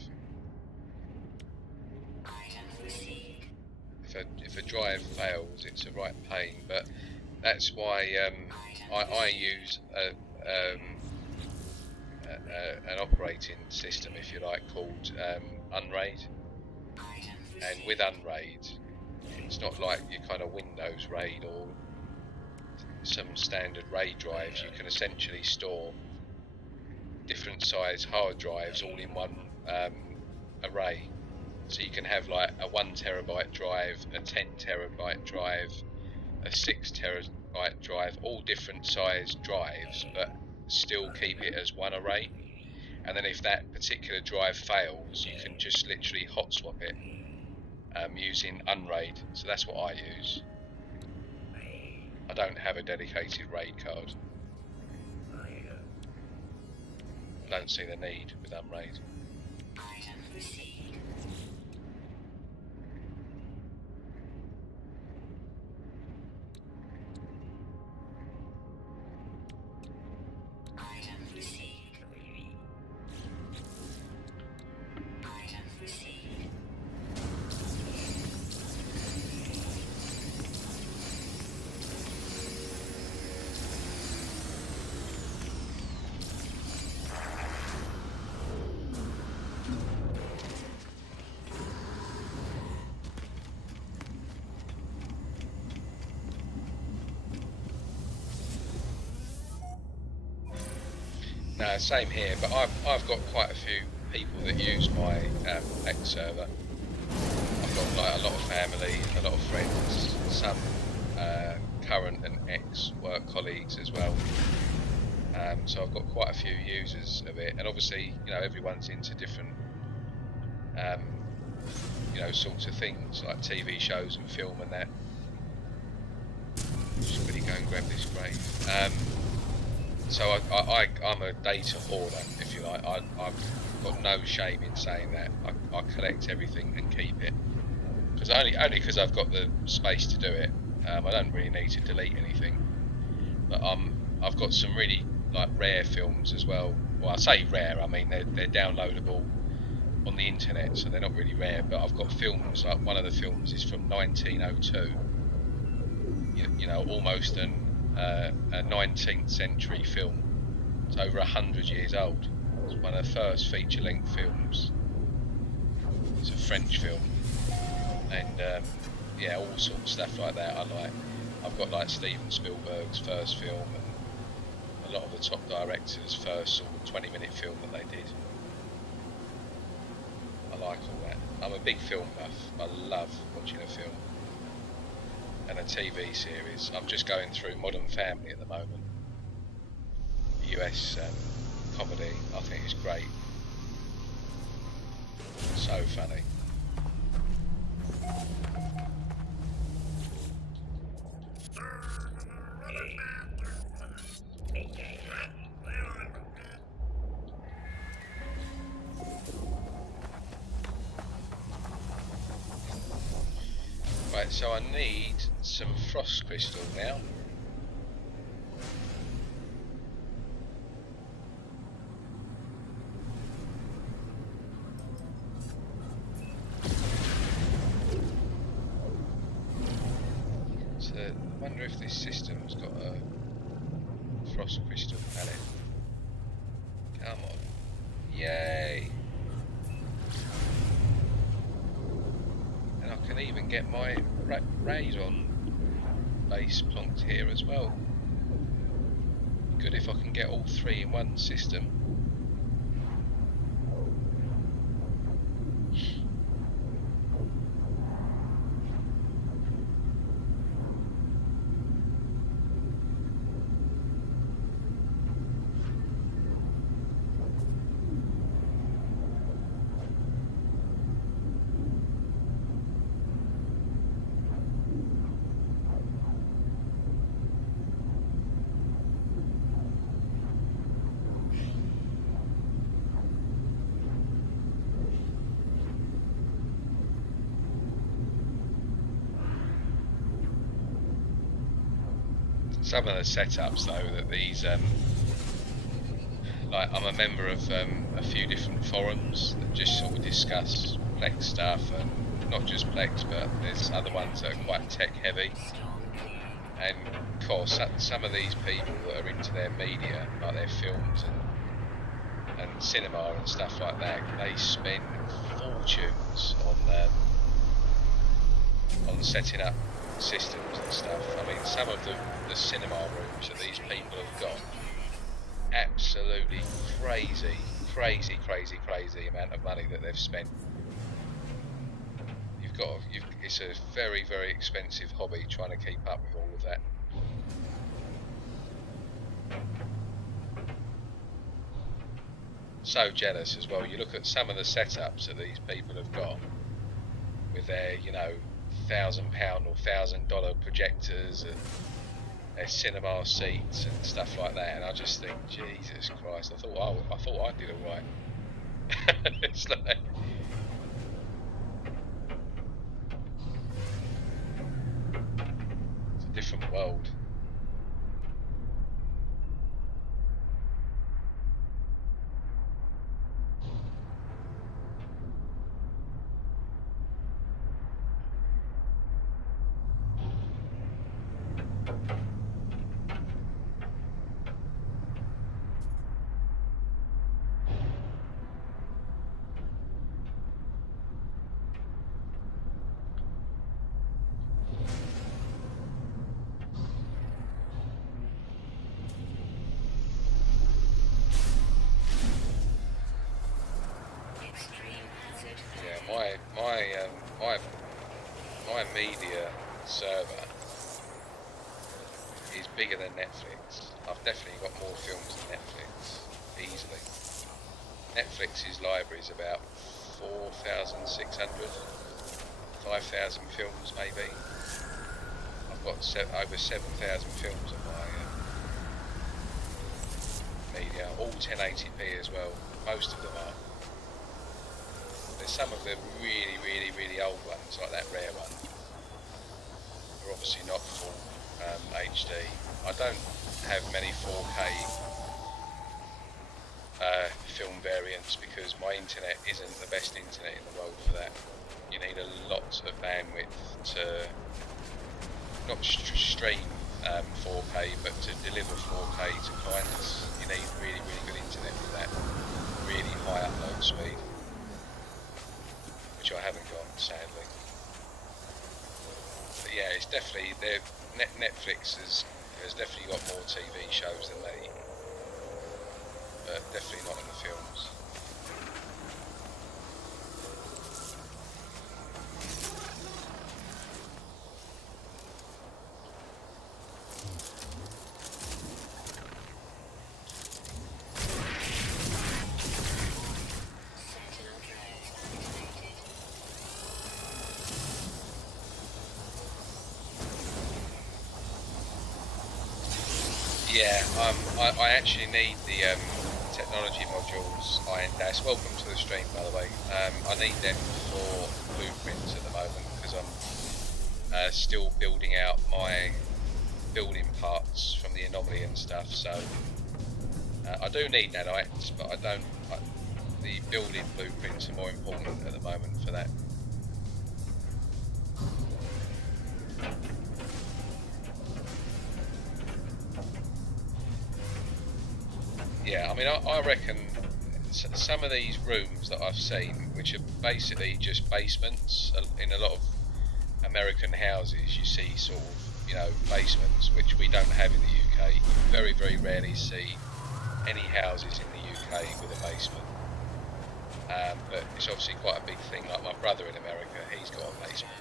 If a drive fails, it's a right pain. But that's why I use an operating system, if you like, called Unraid. And with Unraid, it's not like your kind of Windows RAID or some standard RAID drives. You can essentially store different size hard drives all in one array. So you can have like a 1 terabyte drive, a 10 terabyte drive, a 6 terabyte drive, all different size drives, but still keep it as one array. And then if that particular drive fails, you can just literally hot swap it using Unraid. So that's what I use. I don't have a dedicated RAID card. I don't see the need with Unraid. No, same here, but I've got quite a few people that use my X server. I've got like a lot of family, a lot of friends, some current and ex-work colleagues as well. So I've got quite a few users of it, and obviously, you know, everyone's into different, you know, sorts of things like TV shows and film and that. Just really go and grab this grave. So I'm a data hoarder, if you like. I've got no shame in saying that. I collect everything and keep it, because only because I've got the space to do it. I don't really need to delete anything. But I've got some really like rare films as well. Well, I say rare, I mean they're downloadable on the internet, so they're not really rare. But I've got films, like one of the films is from 1902. You know, almost a 19th century film. It's over 100 years old. It's one of the first feature-length films. It's a French film, and yeah, all sorts of stuff like that I like. I've got like Steven Spielberg's first film and a lot of the top directors' first sort of 20-minute film that they did. I like all that. I'm a big film buff. I love watching a film. And a TV series. I'm just going through Modern Family at the moment. US comedy. I think it's great. So funny. Right, so I need some frost crystal now. So I wonder if this system's got a frost crystal palette. Come on. Yay! And I can even get my radon base plonked here as well. Good if I can get all three in one system. some of the setups though that these like I'm a member of a few different forums that just sort of discuss Plex stuff, and not just Plex, but there's other ones that are quite tech heavy. And of course, some of these people that are into their media, like their films and cinema and stuff like that, they spend fortunes on setting up systems and stuff. I mean, some of the cinema rooms that these people have got, absolutely crazy amount of money that they've spent. It's a very expensive hobby trying to keep up with all of that. So jealous as well. You look at some of the setups that these people have got with their, you know, £1,000 or $1,000 projectors and their cinema seats and stuff like that, and I just think, Jesus Christ! I thought I did all right. It's like, it's a different world. My media server is bigger than Netflix. I've definitely got more films than Netflix, easily. Netflix's library is about 4,600, 5,000 films maybe. I've got over 7,000 films on my media, all 1080p as well. Most of them are. There's some of the really old ones, like that rare one. They're obviously not full HD. I don't have many 4K film variants because my internet isn't the best internet in the world for that. You need a lot of bandwidth to not stream 4K, but to deliver 4K to clients. You need really good internet for that. Really high upload speed, which I haven't got, sadly. But yeah, it's definitely Netflix has definitely got more TV shows than me, but definitely not in the films. Yeah, I actually need the technology modules iron-dash. Welcome to the stream, by the way. I need them for blueprints at the moment because I'm still building out my building parts from the anomaly and stuff. So I do need nanites, but I don't. The building blueprints are more important at the moment for that. Yeah, I mean, I reckon some of these rooms that I've seen, which are basically just basements, in a lot of American houses, you see sort of, you know, basements, which we don't have in the UK. You very rarely see any houses in the UK with a basement. But it's obviously quite a big thing. Like my brother in America, he's got a basement.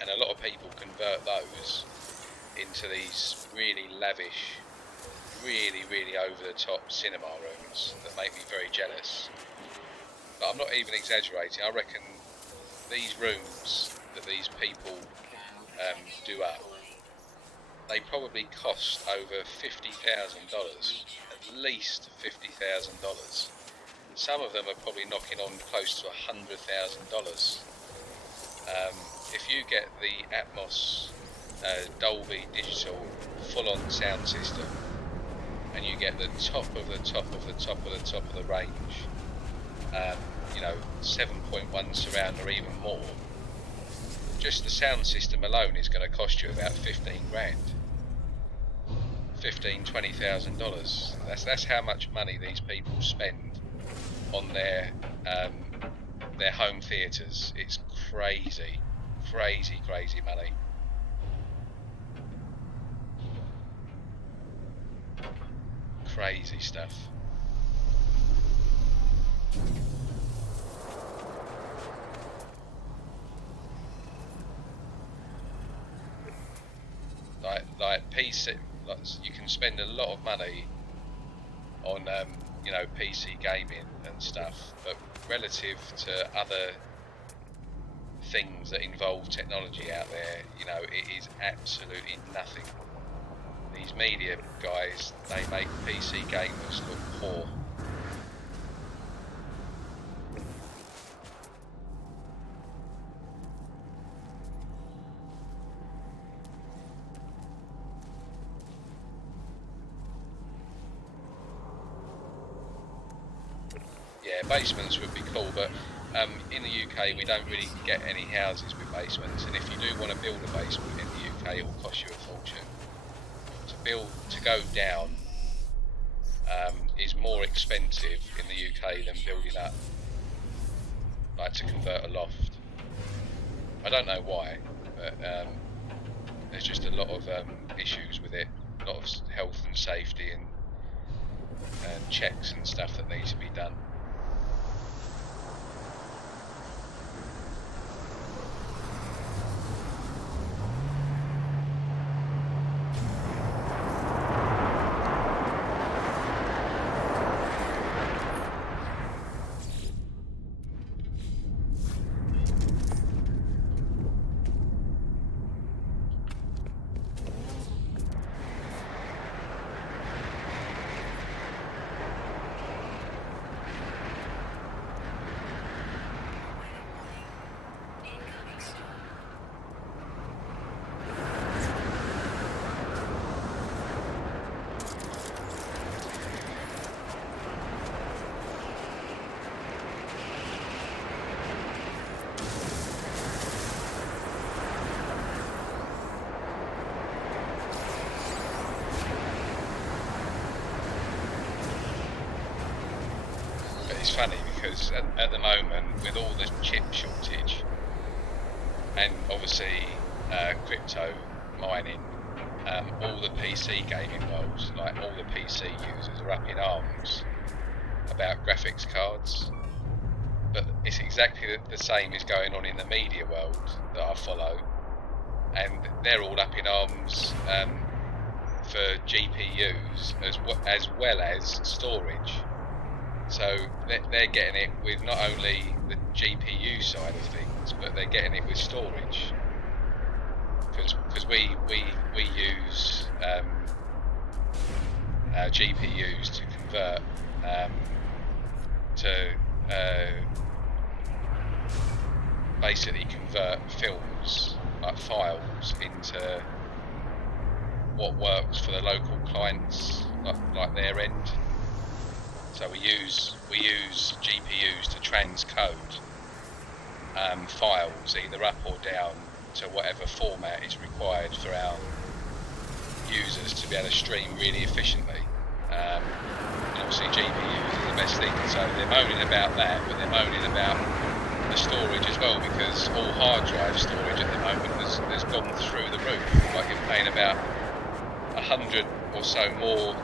And a lot of people convert those into these really lavish, really over-the-top cinema rooms that make me very jealous. But I'm not even exaggerating. I reckon these rooms that these people do up, they probably cost over $50,000, at least $50,000. Some of them are probably knocking on close to $100,000. If you get the Atmos Dolby Digital full-on sound system, and you get the top of the top of the top of the top of the range, you know, 7.1 surround or even more, just the sound system alone is going to cost you about 15 grand. $20,000. That's how much money these people spend on their home theatres. It's crazy, crazy money. Crazy stuff. Like PC, like, you can spend a lot of money on you know, PC gaming and stuff, but relative to other things that involve technology out there, you know, it is absolutely nothing. These media guys, they make PC gamers look poor. Yeah, basements would be cool, but in the UK we don't really get any houses with basements, and if you do want to build a basement in the UK, it will cost you a fortune. To go down is more expensive in the UK than building up, like to convert a loft. I don't know why, but there's just a lot of issues with it, a lot of health and safety and checks and stuff that needs to be done. It's funny because at the moment, with all the chip shortage and obviously crypto mining, all the PC gaming worlds, like all the PC users, are up in arms about graphics cards. But it's exactly the same is going on in the media world that I follow, and they're all up in arms for GPUs as well as storage. So they're getting it with not only the GPU side of things, but they're getting it with storage. Because we use our GPUs to convert basically convert films, like files, into what works for the local clients, like their end. So we use GPUs to transcode files either up or down to whatever format is required for our users to be able to stream really efficiently. And obviously GPUs are the best thing, so they're moaning about that, but they're moaning about the storage as well, because all hard drive storage at the moment has gone through the roof. Like you're paying about $100 or so more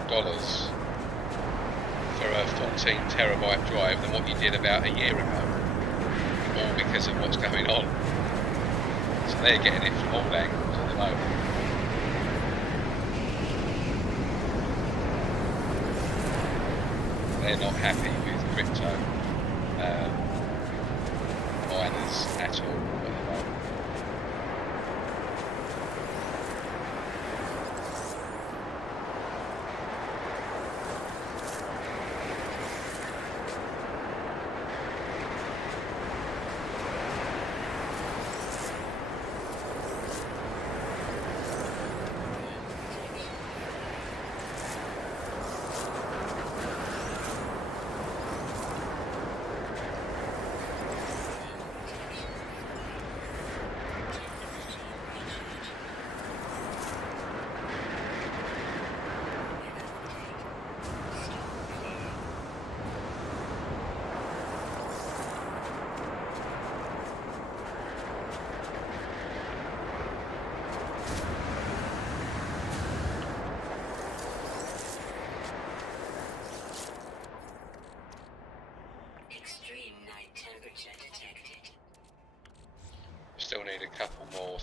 for a 14 terabyte drive than what you did about a year ago, all because of what's going on. So they're getting it from all angles at the moment. They're not happy with crypto miners at all at the moment.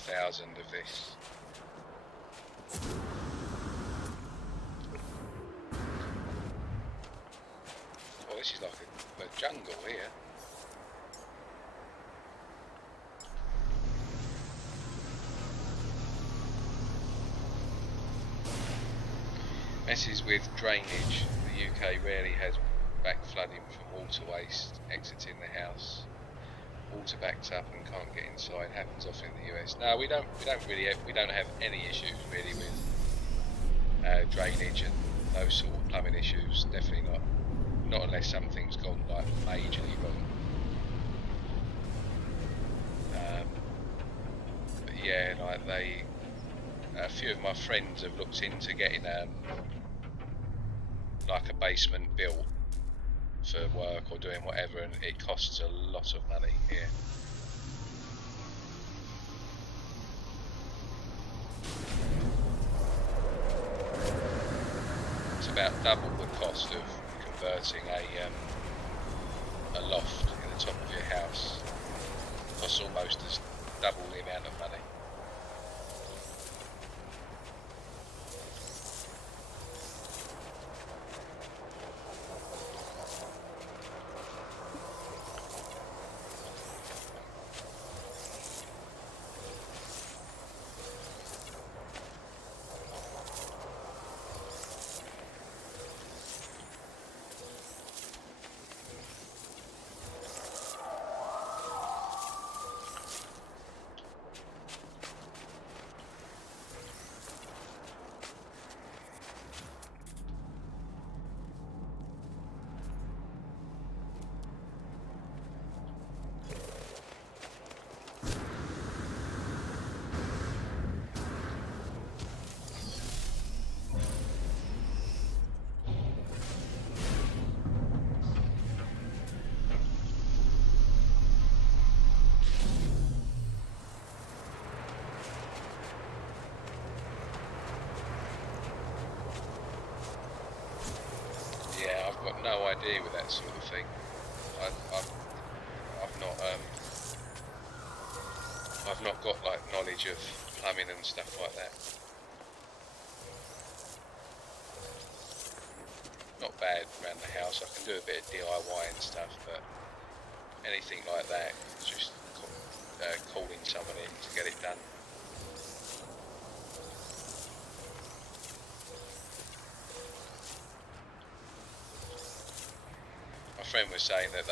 1,000 of this. Oh, this is like a jungle here. Messes with drainage. The UK rarely has back flooding from water waste exiting the house. Water backs up and can't get inside. Happens often in the US. No, we don't have any issues really with drainage and those sort of plumbing issues. Definitely not unless something's gone like majorly wrong. But yeah, like a few of my friends have looked into getting like a basement built for work or doing whatever, and it costs a lot of money here. It's about double the cost of converting a loft in the top of your house. It costs almost as double the amount of money. No idea with that sort of thing. I've not got like knowledge of plumbing and stuff like that. Not bad around the house. I can do a bit of DIY and stuff, but anything like that, it's just calling someone in to get it done. Friend was saying that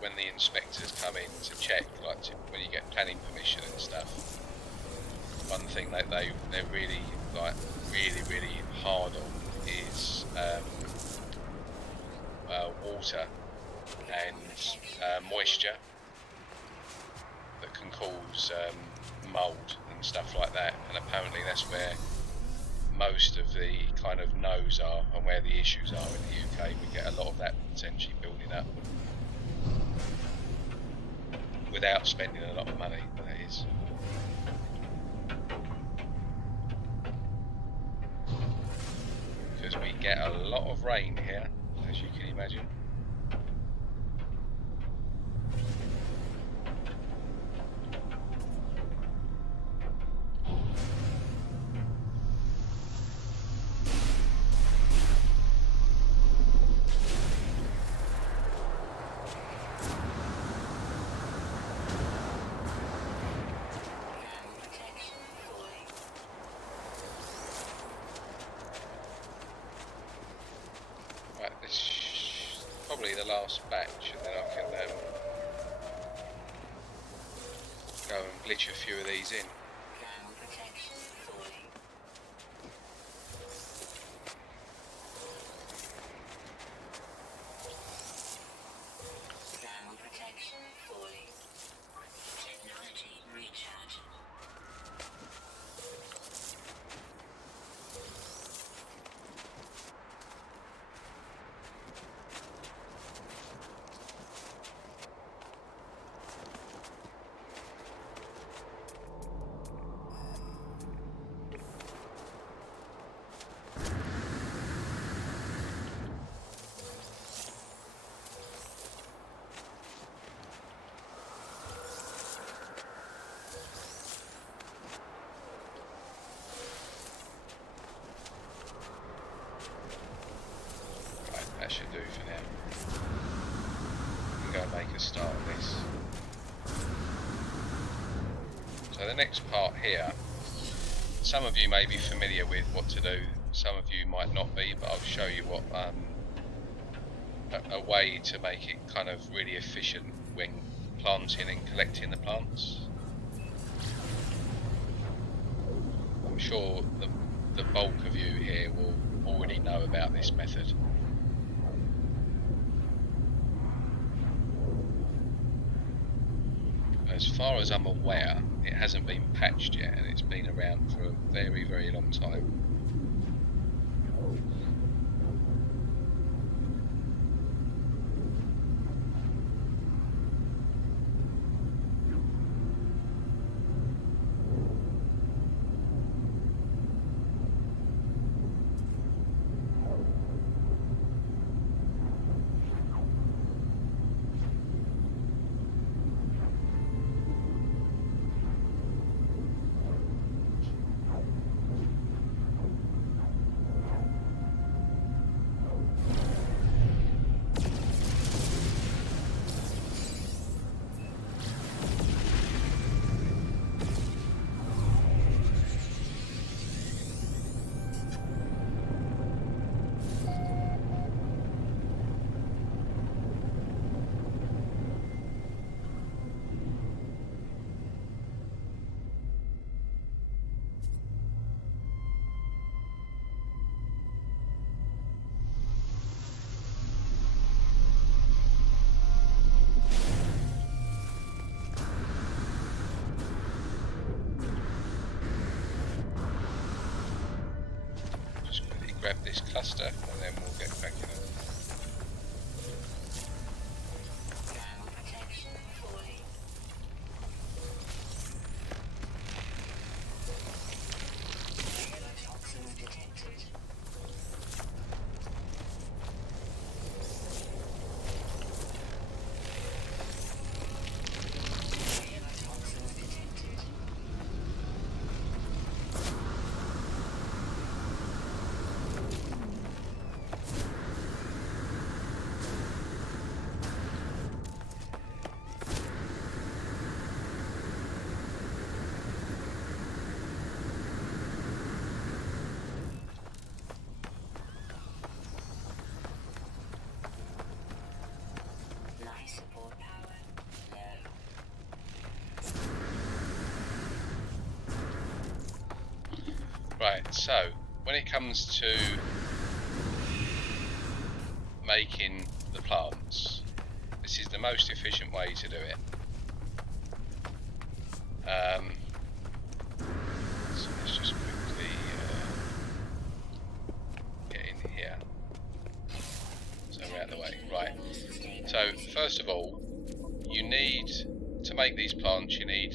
when the inspectors come in to check, like when you get planning permission and stuff, one thing that they're really hard on is water and moisture that can cause mould and stuff like that, and apparently that's where most of the kind of no's are and where the issues are in the UK. We get a lot of that potentially building up without spending a lot of money, that is. Because we get a lot of rain here, as you can imagine. Probably the last batch, and then I can go and glitch a few of these in. that should do for now. We can go and make a start of this. So the next part here, some of you may be familiar with what to do, some of you might not be, but I'll show you what a way to make it kind of really efficient when planting and collecting the plants. I'm sure the bulk of you here will already know about this method. As far as I'm aware, it hasn't been patched yet, and it's been around for a very, very long time. Grab this cluster and then we'll get back in it. Right, so when it comes to making the plants, this is the most efficient way to do it. So let's just quickly get in here. So we're out of the way. Right. So first of all, you need to make these plants. You need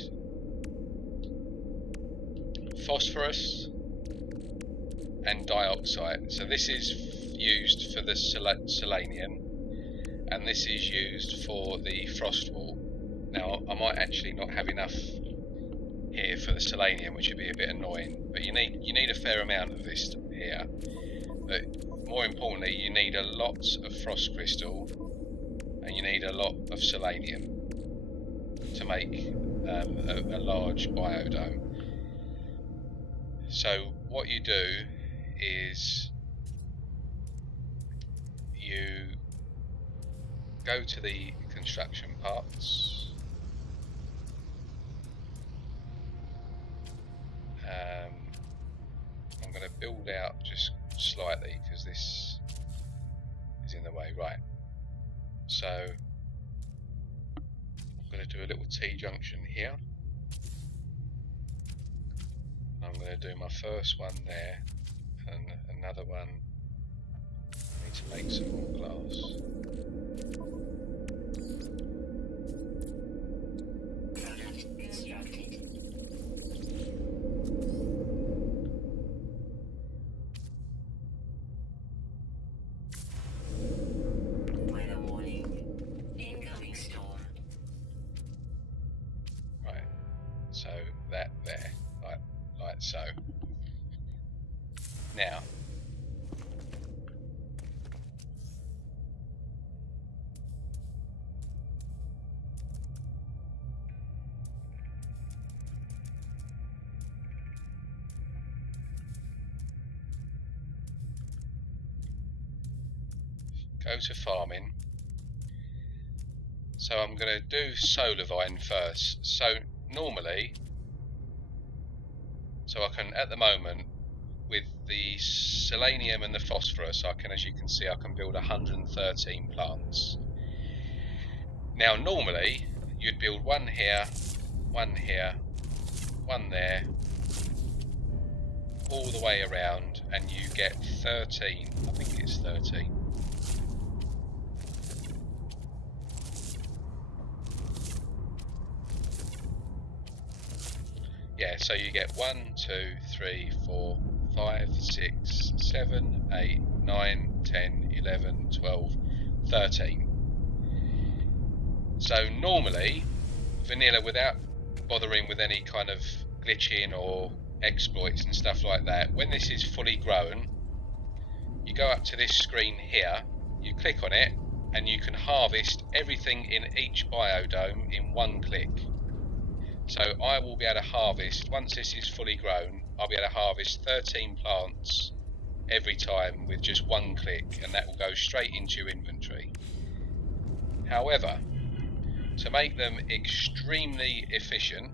phosphorus and dioxide. So this is used for the selenium, and this is used for the frost wall. Now I might actually not have enough here for the selenium, which would be a bit annoying, but you need a fair amount of this here. But more importantly, you need a lot of frost crystal and you need a lot of selenium to make a large biodome. So what you do is you go to the construction parts, I'm going to build out just slightly because this is in the way. Right, so I'm going to do a little T-junction here. I'm going to do my first one there and another one. I need to make some more glass. So now go to farming. So I'm going to do solar vine first. So normally, so I can, at the moment, with the selenium and the phosphorus, I can, as you can see, I can build 113 plants. Now normally, you'd build one here, one there, all the way around, and you get 13. I think it's 13. Yeah, so you get 1, 2, 3, 4, 5, 6, 7, 8, 9, 10, 11, 12, 13. So normally, vanilla, without bothering with any kind of glitching or exploits and stuff like that, when this is fully grown, you go up to this screen here, you click on it, and you can harvest everything in each biodome in one click. So I will be able to harvest, once this is fully grown, I'll be able to harvest 13 plants every time with just one click, and that will go straight into your inventory. However, to make them extremely efficient,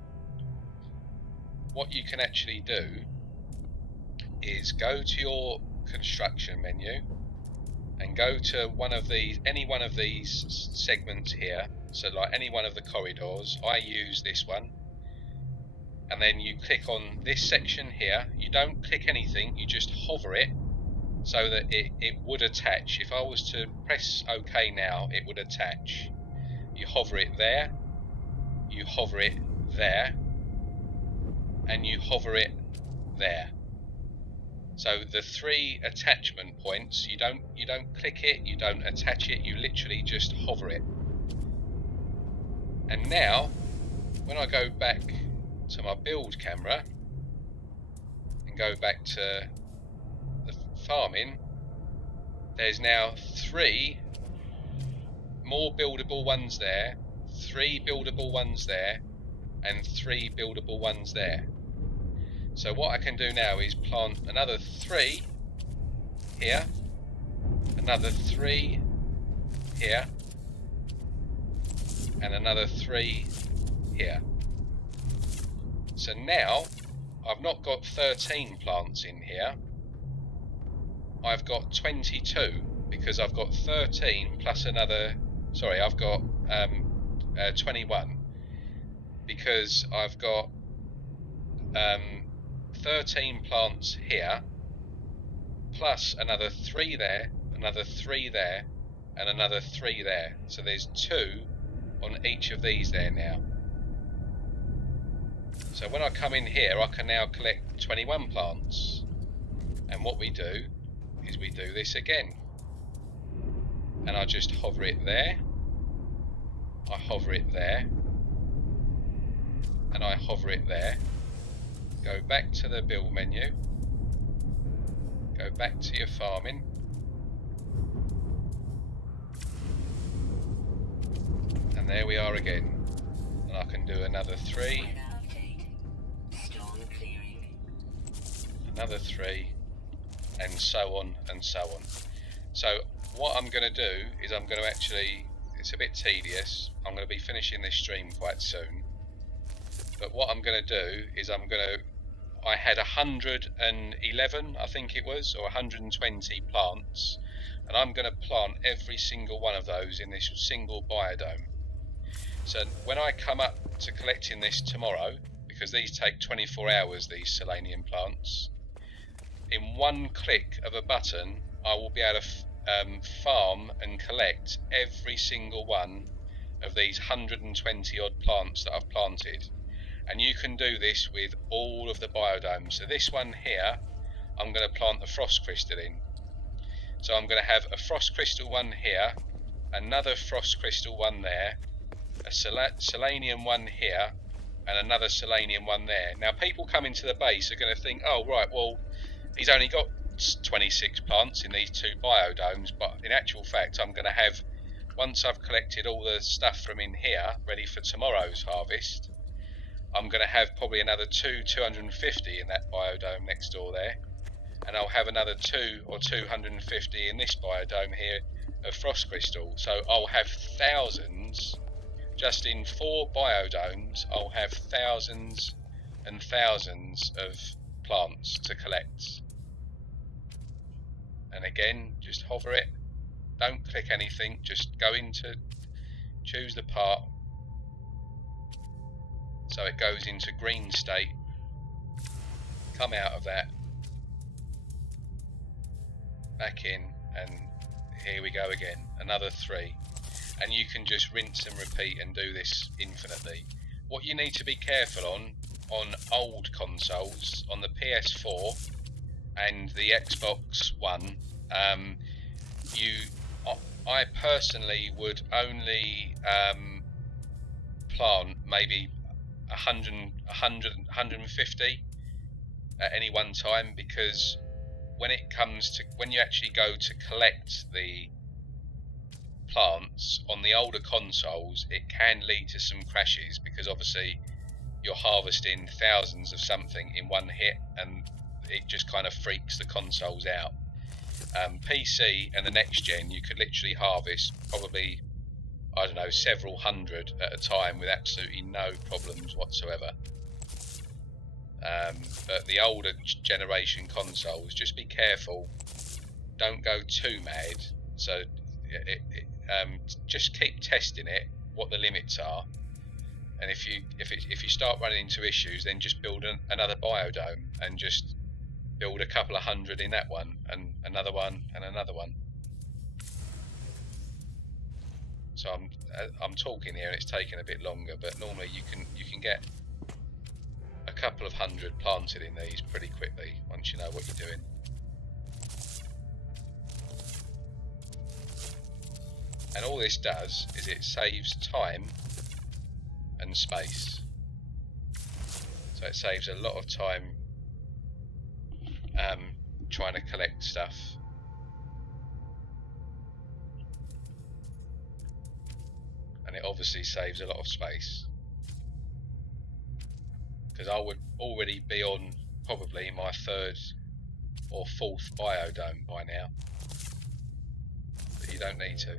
what you can actually do is go to your construction menu and go to any one of these segments here. So like any one of the corridors, I use this one, and then you click on this section here. You don't click anything, you just hover it so that it would attach. If I was to press OK now, it would attach. You hover it there, you hover it there, and you hover it there. So the 3 attachment points, you don't click it, you don't attach it, you literally just hover it. And now, when I go back to my build camera and go back to the farming, there's now 3 more buildable ones there, 3 buildable ones there, and 3 buildable ones there. So what I can do now is plant another 3 here, another 3 here, and another 3 here. So now I've not got 13 plants in here, I've got 22, because I've got 13 plus another, sorry, I've got 21, because I've got 13 plants here, plus another 3 there, another 3 there, and another 3 there. So there's 2 on each of these there now. So when I come in here, I can now collect 21 plants. And what we do is we do this again. And I just hover it there, I hover it there, and I hover it there. Go back to the build menu, go back to your farming, and there we are again. And I can do another 3, another 3, and so on and so on. So what I'm going to do is I'm going to actually, it's a bit tedious, I'm going to be finishing this stream quite soon, but what I'm going to do is I had 111, I think it was, or 120 plants, and I'm going to plant every single one of those in this single biodome. So when I come up to collecting this tomorrow, because these take 24 hours, these selenium plants, in one click of a button I will be able to farm and collect every single one of these 120 odd plants that I've planted. And you can do this with all of the biodomes. So this one here, I'm going to plant the frost crystal in. So I'm going to have a frost crystal one here, another frost crystal one there, a selenium one here, and another selenium one there. Now people coming to the base are going to think, oh right, well he's only got 26 plants in these 2 biodomes, but in actual fact I'm going to have, once I've collected all the stuff from in here ready for tomorrow's harvest, I'm going to have probably another 250 in that biodome next door there, and I'll have another 2 or 250 in this biodome here of frost crystal. So I'll have thousands, just in 4 biodomes, I'll have thousands and thousands of plants to collect. And again, just hover it, don't click anything, just go into, choose the part, so it goes into green state, come out of that, back in, and here we go again, another 3. And you can just rinse and repeat and do this infinitely. What you need to be careful on old consoles, on the PS4 and the Xbox One, I personally would only plant maybe 150 at any one time, because when you actually go to collect the plants on the older consoles, it can lead to some crashes, because obviously you're harvesting thousands of something in one hit, and it just kind of freaks the consoles out. PC and the next gen, you could literally harvest probably, I don't know, several hundred at a time with absolutely no problems whatsoever. But the older generation consoles, just be careful, don't go too mad. So just keep testing it, what the limits are, and if you start running into issues, then just build another biodome and just build a couple of hundred in that one, and another one, and another one. So I'm talking here and it's taking a bit longer, but normally you can get a couple of hundred planted in these pretty quickly once you know what you're doing. And all this does is it saves time and space. So it saves a lot of time trying to collect stuff. And it obviously saves a lot of space. Because I would already be on probably my 3rd or 4th biodome by now. But you don't need to.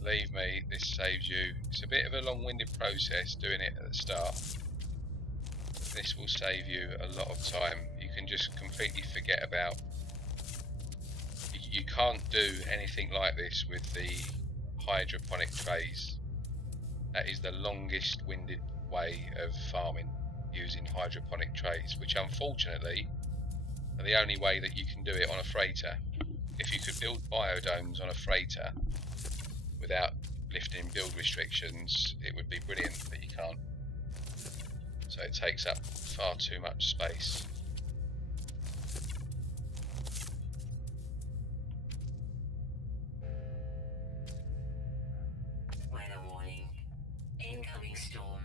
Believe me, this saves you. It's a bit of a long-winded process doing it at the start. This will save you a lot of time. You can just completely forget about. You can't do anything like this with the hydroponic trays. That is the longest-winded way of farming, using hydroponic trays, which unfortunately are the only way that you can do it on a freighter. If you could build biodomes on a freighter without lifting build restrictions, it would be brilliant, but you can't. So it takes up far too much space. Weather warning. Incoming storm.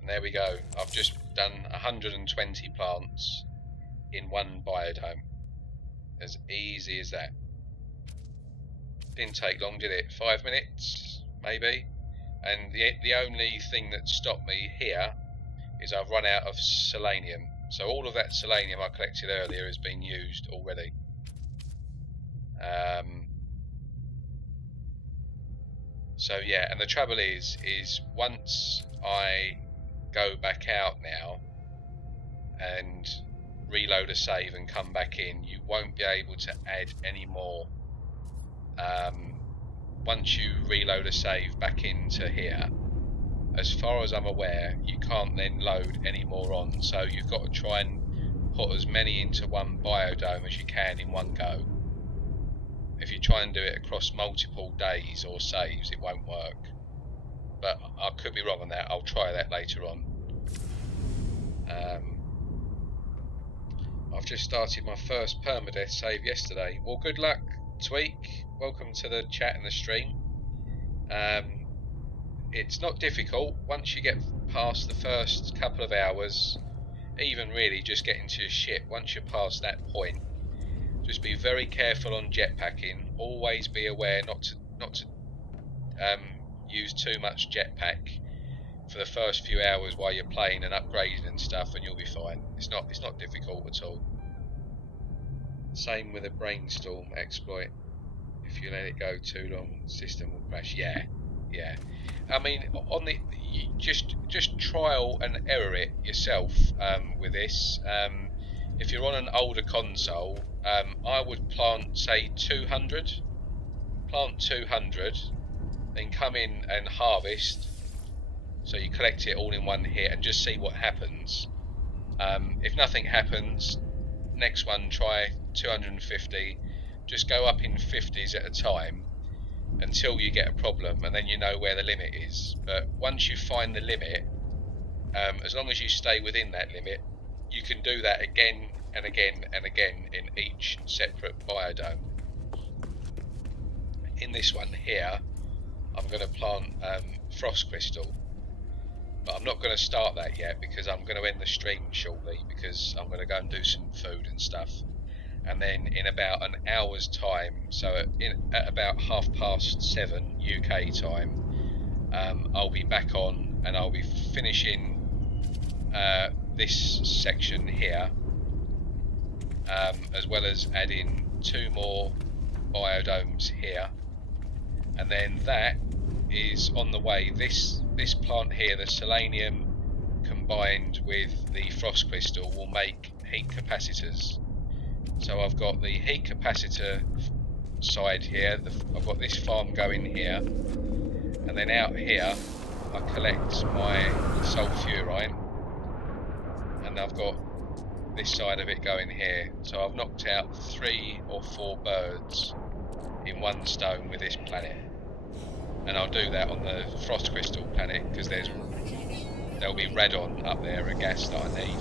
And there we go. I've just done 120 plants in one biodome. As easy as that. Didn't take long, did it? 5 minutes, maybe. And the only thing that stopped me here is I've run out of selenium. So all of that selenium I collected earlier has been used already. So yeah, and the trouble is once I go back out now and reload a save and come back in, you won't be able to add any more. Once you reload a save back into here, as far as I'm aware, you can't then load any more on. So you've got to try and put as many into one biodome as you can in one go. If you try and do it across multiple days or saves, it won't work. But I could be wrong on that. I'll try that later on. I've just started my first permadeath save yesterday. Well, good luck, Tweak. Welcome to the chat and the stream. It's not difficult once you get past the first couple of hours, even really just getting to your ship. Once you're past that point, just be very careful on jetpacking. Always be aware not to use too much jetpack for the first few hours while you're playing and upgrading and stuff, and you'll be fine. It's not difficult at all. Same with a brainstorm exploit. If you let it go too long, the system will crash. Yeah. I mean, on the just trial and error it yourself with this. If you're on an older console, I would plant say 200. Plant 200, then come in and harvest. So you collect it all in one hit and just see what happens. If nothing happens, next one try 250. Just go up in 50s at a time until you get a problem, and then you know where the limit is. But once you find the limit, as long as you stay within that limit, you can do that again and again and again in each separate biodome. In this one here, I'm going to plant frost crystal, but I'm not going to start that yet because I'm going to end the stream shortly, because I'm going to go and do some food and stuff. And then in about an hour's time, so at about 7:30 UK time, I'll be back on and I'll be finishing this section here, as well as adding 2 more biodomes here, and then that is on the way. This plant here, the selenium combined with the frost crystal, will make heat capacitors. So I've got the heat capacitor side here, I've got this farm going here, and then out here I collect my sulfurine, and I've got this side of it going here. So I've knocked out 3 or 4 birds in one stone with this planet, and I'll do that on the frost crystal planet because there'll be radon up there, a gas that I need.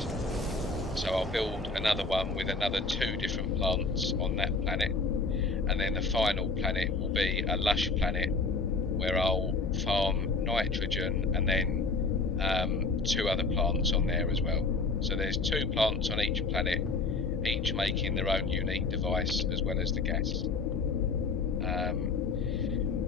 So I'll build another one with another 2 different plants on that planet, and then the final planet will be a lush planet where I'll farm nitrogen and then 2 other plants on there as well. So there's 2 plants on each planet, each making their own unique device as well as the gas.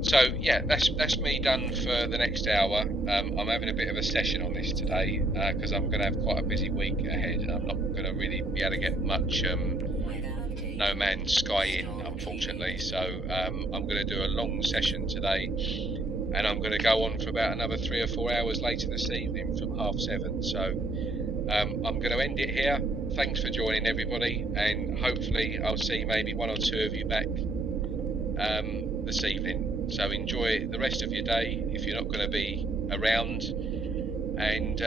So yeah, that's me done for the next hour. I'm having a bit of a session on this today because I'm going to have quite a busy week ahead, and I'm not going to really be able to get much No Man's Sky in, unfortunately. So I'm going to do a long session today, and I'm going to go on for about another 3 or 4 hours later this evening from 7:30. So I'm going to end it here. Thanks for joining, everybody, and hopefully I'll see maybe 1 or 2 of you back this evening. So enjoy the rest of your day if you're not going to be around, and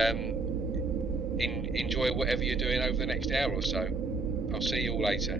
enjoy whatever you're doing over the next hour or so. I'll see you all later.